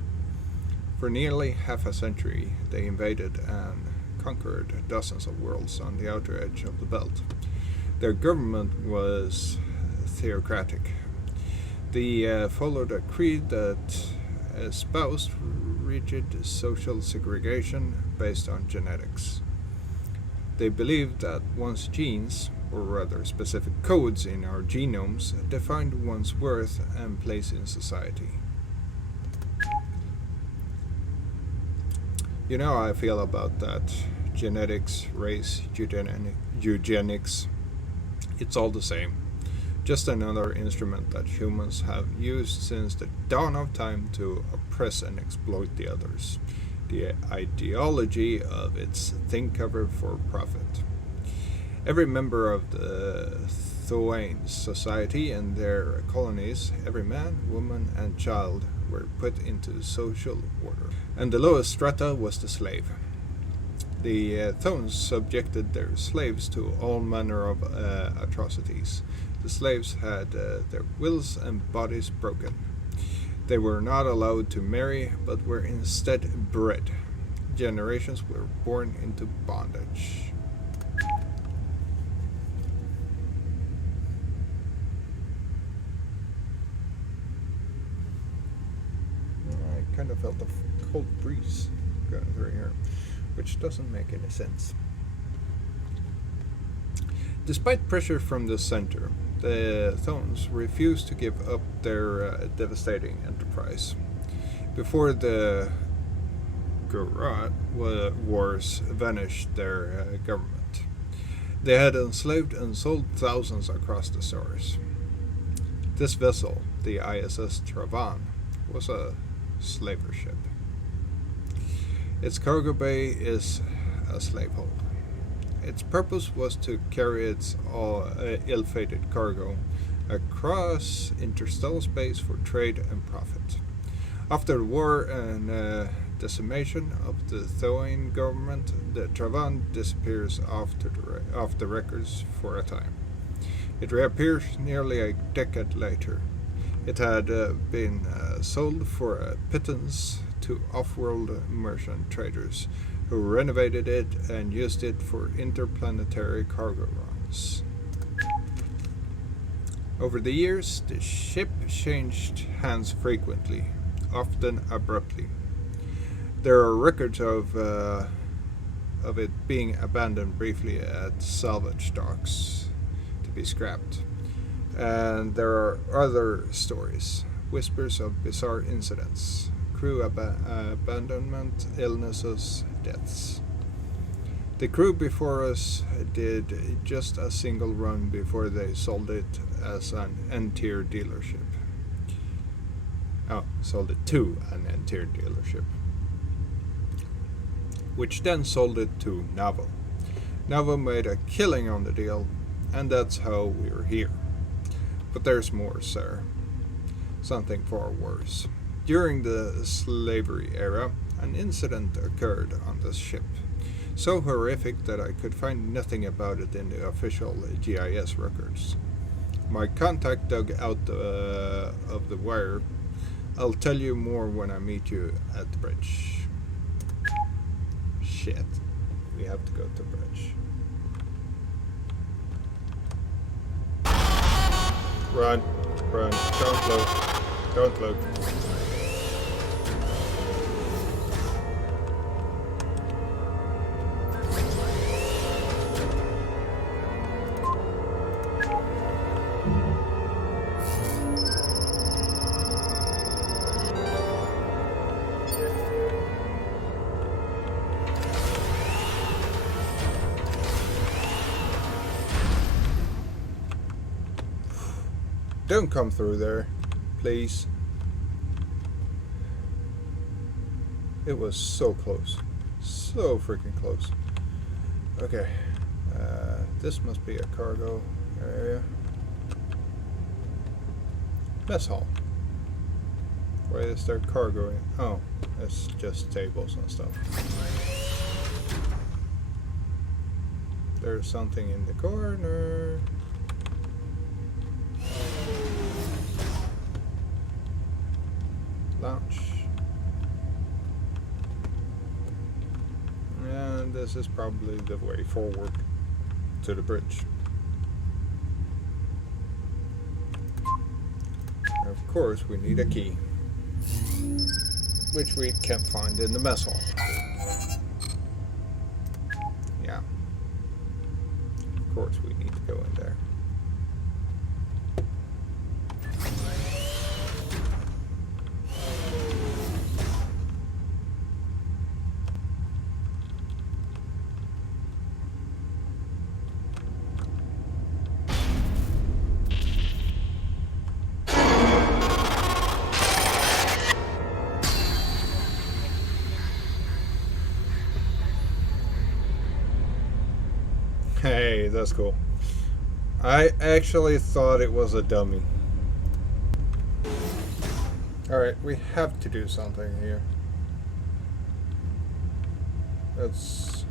For nearly half a century, they invaded and conquered dozens of worlds on the outer edge of the belt. Their government was theocratic. They followed a creed that espoused rigid social segregation based on genetics. They believed that one's genes, or rather specific codes in our genomes, defined one's worth and place in society. You know how I feel about that. Genetics, race, eugenics. It's all the same. Just another instrument that humans have used since the dawn of time to oppress and exploit the others. The ideology of its thing cover for profit. Every member of the Thoane society and their colonies, every man, woman, and child were put into social order. And the lowest strata was the slave. The Thones subjected their slaves to all manner of atrocities. The slaves had their wills and bodies broken. They were not allowed to marry, but were instead bred. Generations were born into bondage. I kind of felt a cold breeze going through here, which doesn't make any sense. Despite pressure from the center, the Thones refused to give up their devastating enterprise. Before the Gurat wars vanished their government, they had enslaved and sold thousands across the stars. This vessel, the ISS Travan, was a slaver ship. Its cargo bay is a slave hold. Its purpose was to carry its ill-fated cargo across interstellar space for trade and profit. After the war and decimation of the Thoane government, the Travan disappears off the records for a time. It reappears nearly a decade later. It had been sold for a pittance to off-world merchant traders who renovated it and used it for interplanetary cargo runs. Over the years, the ship changed hands frequently, often abruptly. There are records of it being abandoned briefly at salvage docks to be scrapped. And there are other stories, whispers of bizarre incidents, crew abandonment, illnesses, deaths. The crew before us did just a single run before they sold it as an N-tier dealership. sold it to an interior dealership, which then sold it to Navo. Navo made a killing on the deal, and that's how we're here. But there's more, sir. Something far worse. During the slavery era, an incident occurred on this ship, so horrific that I could find nothing about it in the official GIS records. My contact dug out of the wire. I'll tell you more when I meet you at the bridge. Shit. We have to go to the bridge. Run. Run. Don't look. Don't look. Don't come through there, please. It was so close. So freaking close. Okay. This must be a cargo area. Mess hall. Why is there cargo in? Oh, it's just tables and stuff. There's something in the corner. Launch. And this is probably the way forward to the bridge. Of course, we need a key, which we can't find in the mess hall. Yeah. Of course, we need to go in there. Hey, that's cool. I actually thought it was a dummy. Alright, we have to do something here. Let's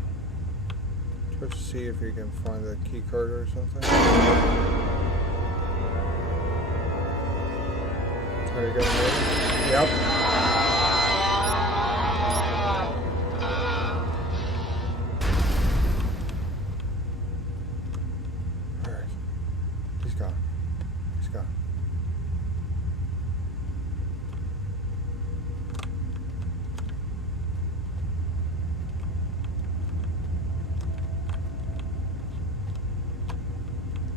try to see if we can find a key card or something. Are you gonna make it? Yep.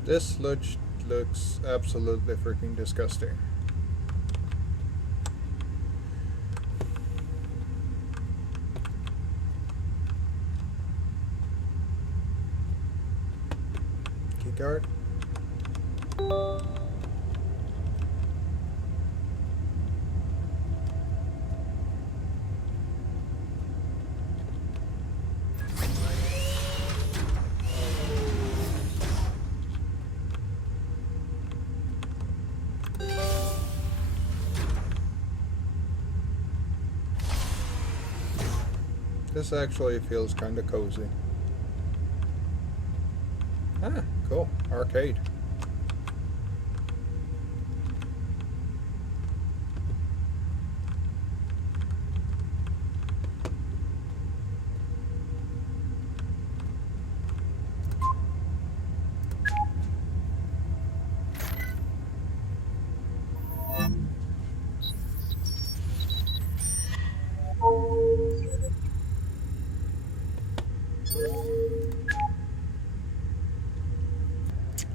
This sludge looks absolutely freaking disgusting. Keycard. This actually feels kind of cozy. Ah, cool. Arcade.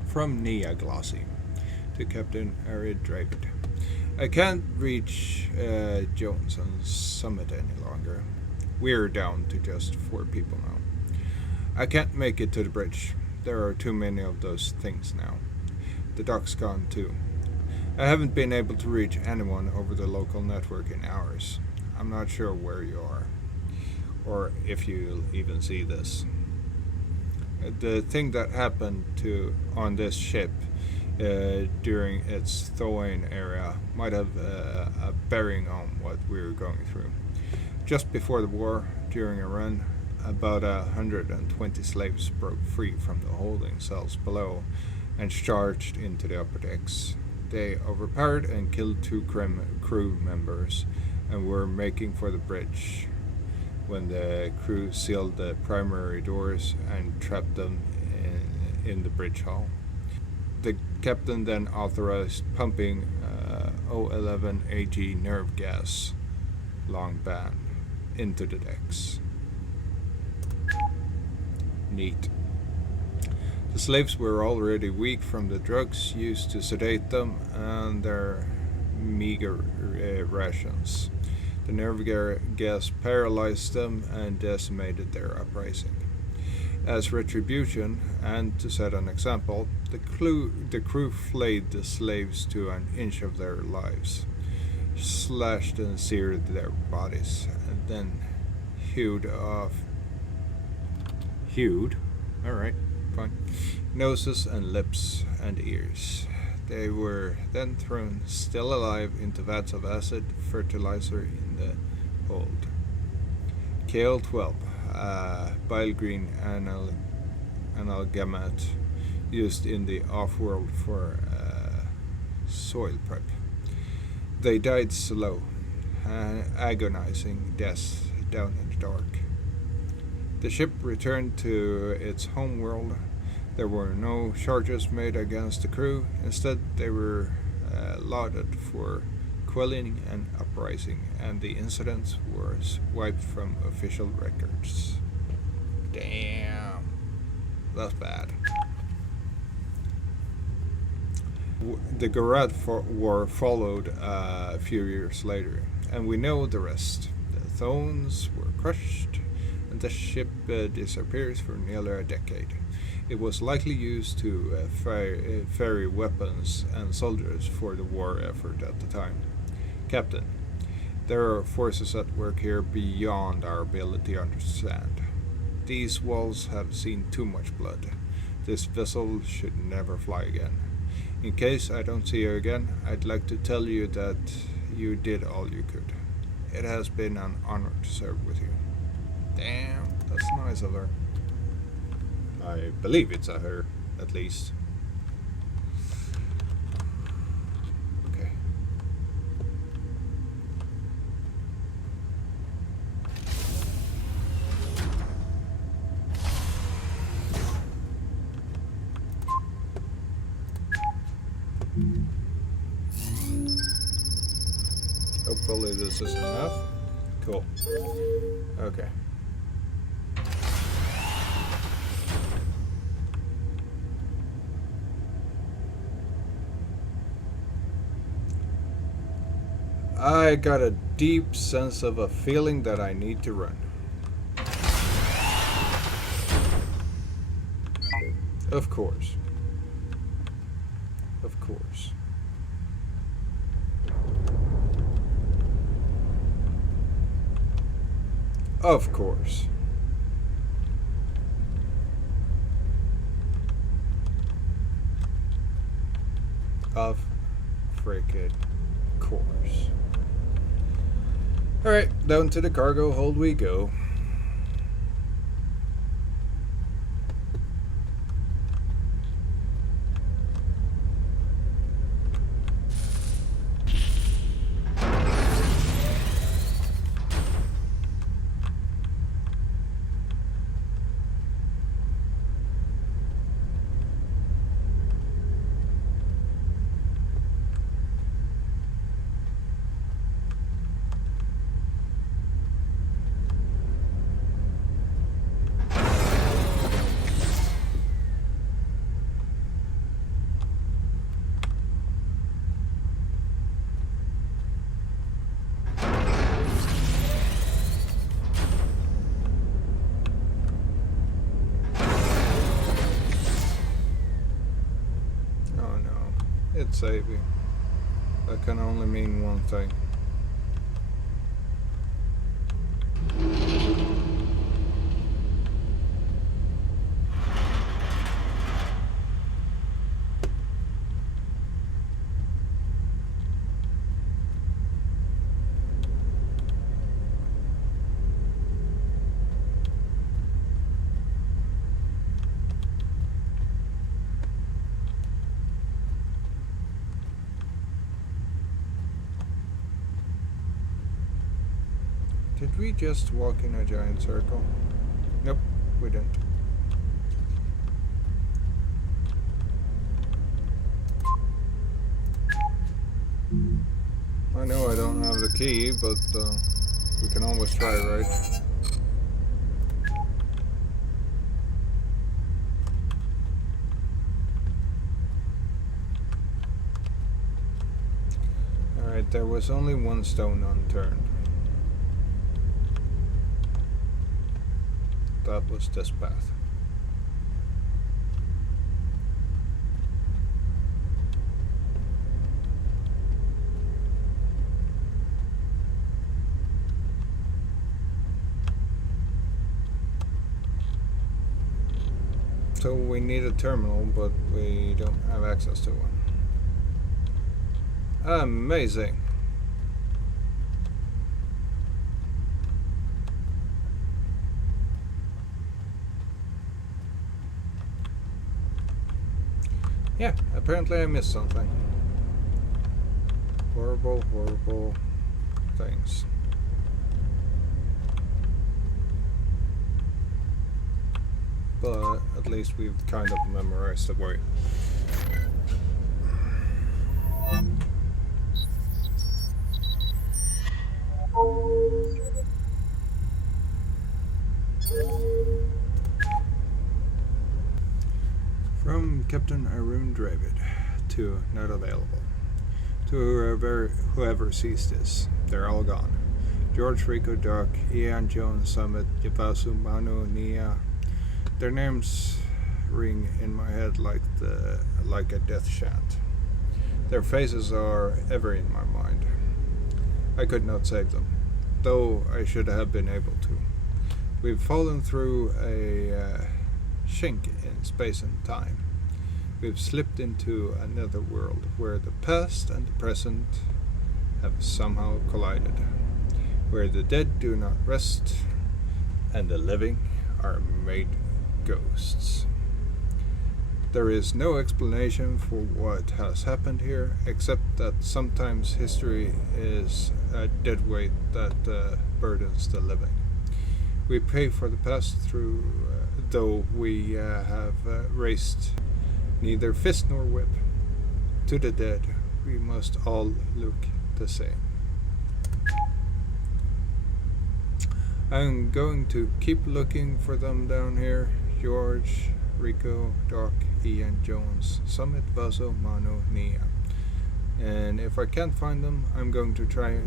From Nia Glossy to Captain Arid Dravid. I can't reach Joneson's summit any longer. We're down to just 4 people now. I can't make it to the bridge. There are too many of those things now. The dock's gone too. I haven't been able to reach anyone over the local network in hours. I'm not sure where you are, or if you'll even see this. The thing that happened to on this ship during its thawing area might have a bearing on what we're going through. Just before the war, during a run, about 120 slaves broke free from the holding cells below and charged into the upper decks. They overpowered and killed two crew members and were making for the bridge when the crew sealed the primary doors and trapped them in the bridge hull. The captain then authorized pumping O11 AG nerve gas, long ban, into the decks. Neat. The slaves were already weak from the drugs used to sedate them and their meager rations. The nerve gas paralyzed them and decimated their uprising. As retribution, and to set an example, the crew flayed the slaves to an inch of their lives, slashed and seared their bodies, and then hewed, alright, fine, noses and lips and ears. They were then thrown still alive into vats of acid fertilizer in the hold. KL-12, bile green analgamate used in the off-world for soil prep. They died slow, agonizing deaths down in the dark. The ship returned to its home world. There were no charges made against the crew. Instead, they were lauded for quelling an uprising, and the incident was wiped from official records. Damn. That's bad. The Garad War followed a few years later, and we know the rest. The Thones were crushed, and the ship disappears for nearly a decade. It was likely used to ferry weapons and soldiers for the war effort at the time. Captain, there are forces at work here beyond our ability to understand. These walls have seen too much blood. This vessel should never fly again. In case I don't see you again, I'd like to tell you that you did all you could. It has been an honor to serve with you. Damn, that's nice of her. I believe it's a her, at least. Okay. Hopefully this is enough. Cool. Okay. I got a deep sense of a feeling that I need to run. Of course. Of course. Of course. Of freaking course. Alright, down to the cargo hold we go. It's saving. That can only mean one thing. Did we just walk in a giant circle? Nope, we didn't. I know I don't have the key, but we can always try, right? Alright, there was only one stone unturned. That was this path. So we need a terminal, but we don't have access to one. Amazing. Yeah, apparently I missed something. Horrible, horrible things. But at least we've kind of memorized the way. From Captain Arun Dravid to not available. To whoever sees this, they're all gone. George, Rico, Doc, Ian, Jones, Summit, Yapasu, Manu, Nia. Their names ring in my head like a death chant. Their faces are ever in my mind. I could not save them, though I should have been able to. We've fallen through a chink in space and time. We've slipped into another world where the past and the present have somehow collided, where the dead do not rest and the living are made ghosts. There is no explanation for what has happened here, except that sometimes history is a dead weight that burdens the living. We pay for the past through, though we have raised neither fist nor whip. To the dead, we must all look the same. I'm going to keep looking for them down here. George, Rico, Doc, Ian, Jones, Summit, Vessle, Manu, Nia. And if I can't find them, I'm going to try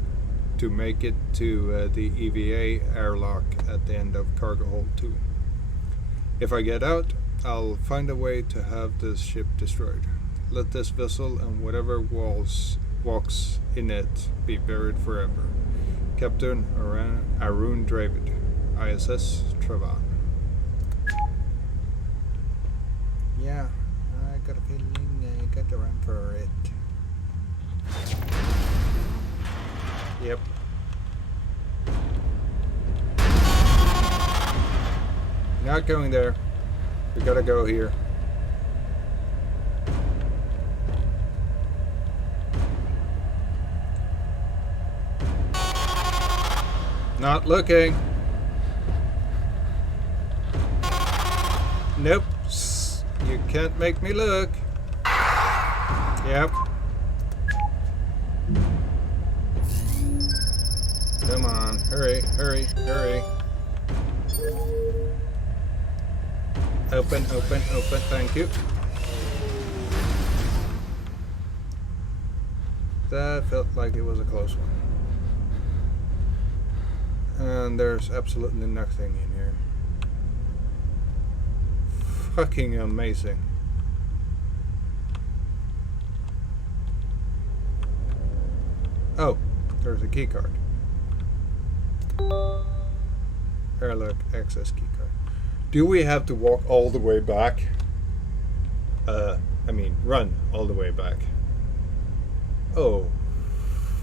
to make it to the EVA airlock at the end of Cargo Hold 2. If I get out, I'll find a way to have this ship destroyed. Let this vessel and whatever walks in it be buried forever. Captain Arun Dravid, ISS Travan. Yeah, I got a feeling I got to run for it. Yep. Not going there. We gotta go here. Not looking. Nope. You can't make me look. Yep. Come on. Hurry, hurry, hurry. Open, open, open. Thank you. That felt like it was a close one. And there's absolutely nothing in here. Fucking amazing. Oh, there's a key card. Airlock access key card. Do we have to walk all the way back? I mean, run all the way back. Oh,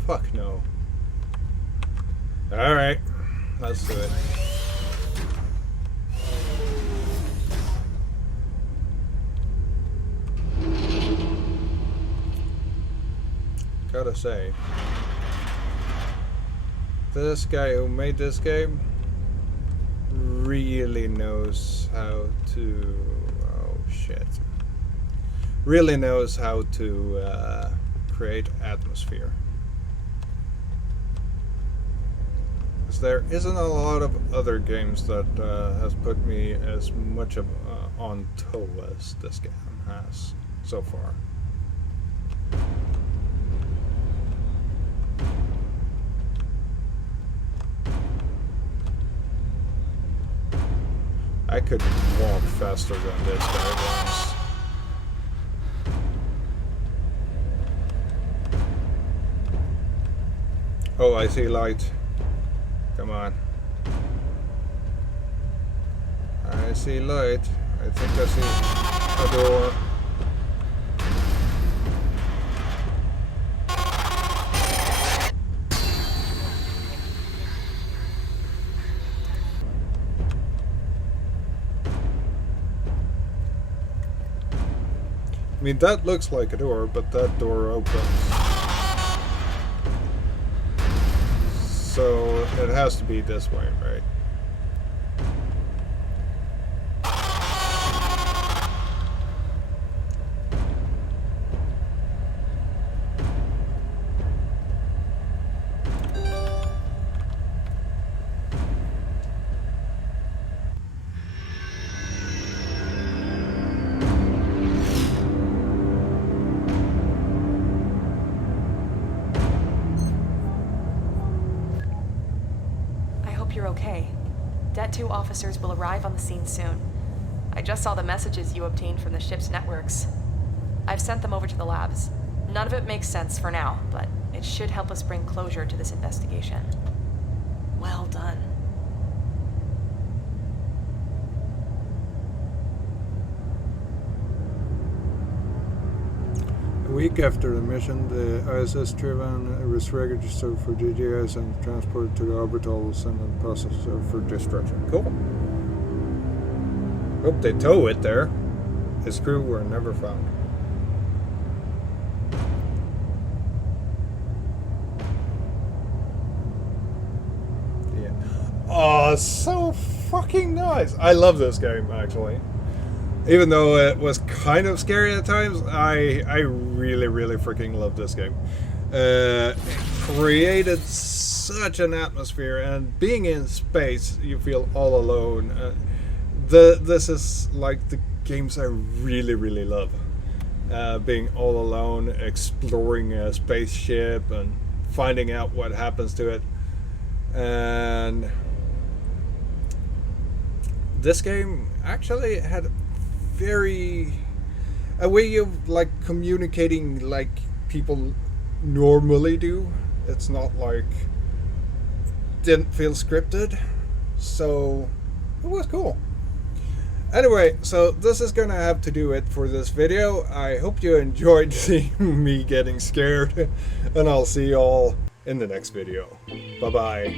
fuck no. Alright, let's do it. Gotta say, this guy who made this game really knows how to... oh shit. Really knows how to create atmosphere. Because there isn't a lot of other games that has put me as much of on toe as this game has so far. I could walk faster than this guy once. Oh, I see light. Come on. I see light. I think I see a door. I mean, that looks like a door, but that door opens. So it has to be this way, right? You're okay. Det 2 officers will arrive on the scene soon. I just saw the messages you obtained from the ship's networks. I've sent them over to the labs. None of it makes sense for now, but it should help us bring closure to this investigation. Well done. A week after the mission, the ISS Trivan was registered for DGS and transported to the orbital center and processed for destruction. Cool. Hope they tow it there. His crew were never found. Yeah. Oh, so fucking nice. I love this game, actually. Even though it was kind of scary at times, I really, really freaking love this game. It created such an atmosphere, and being in space, you feel all alone. This is like the games I really, really love. Being all alone, exploring a spaceship, and finding out what happens to it. And this game actually had a way of like communicating like people normally do. It's not like, didn't feel scripted, so it was cool. Anyway, so this is gonna have to do it for this video. I hope you enjoyed seeing me getting scared, and I'll see y'all in the next video. Bye bye.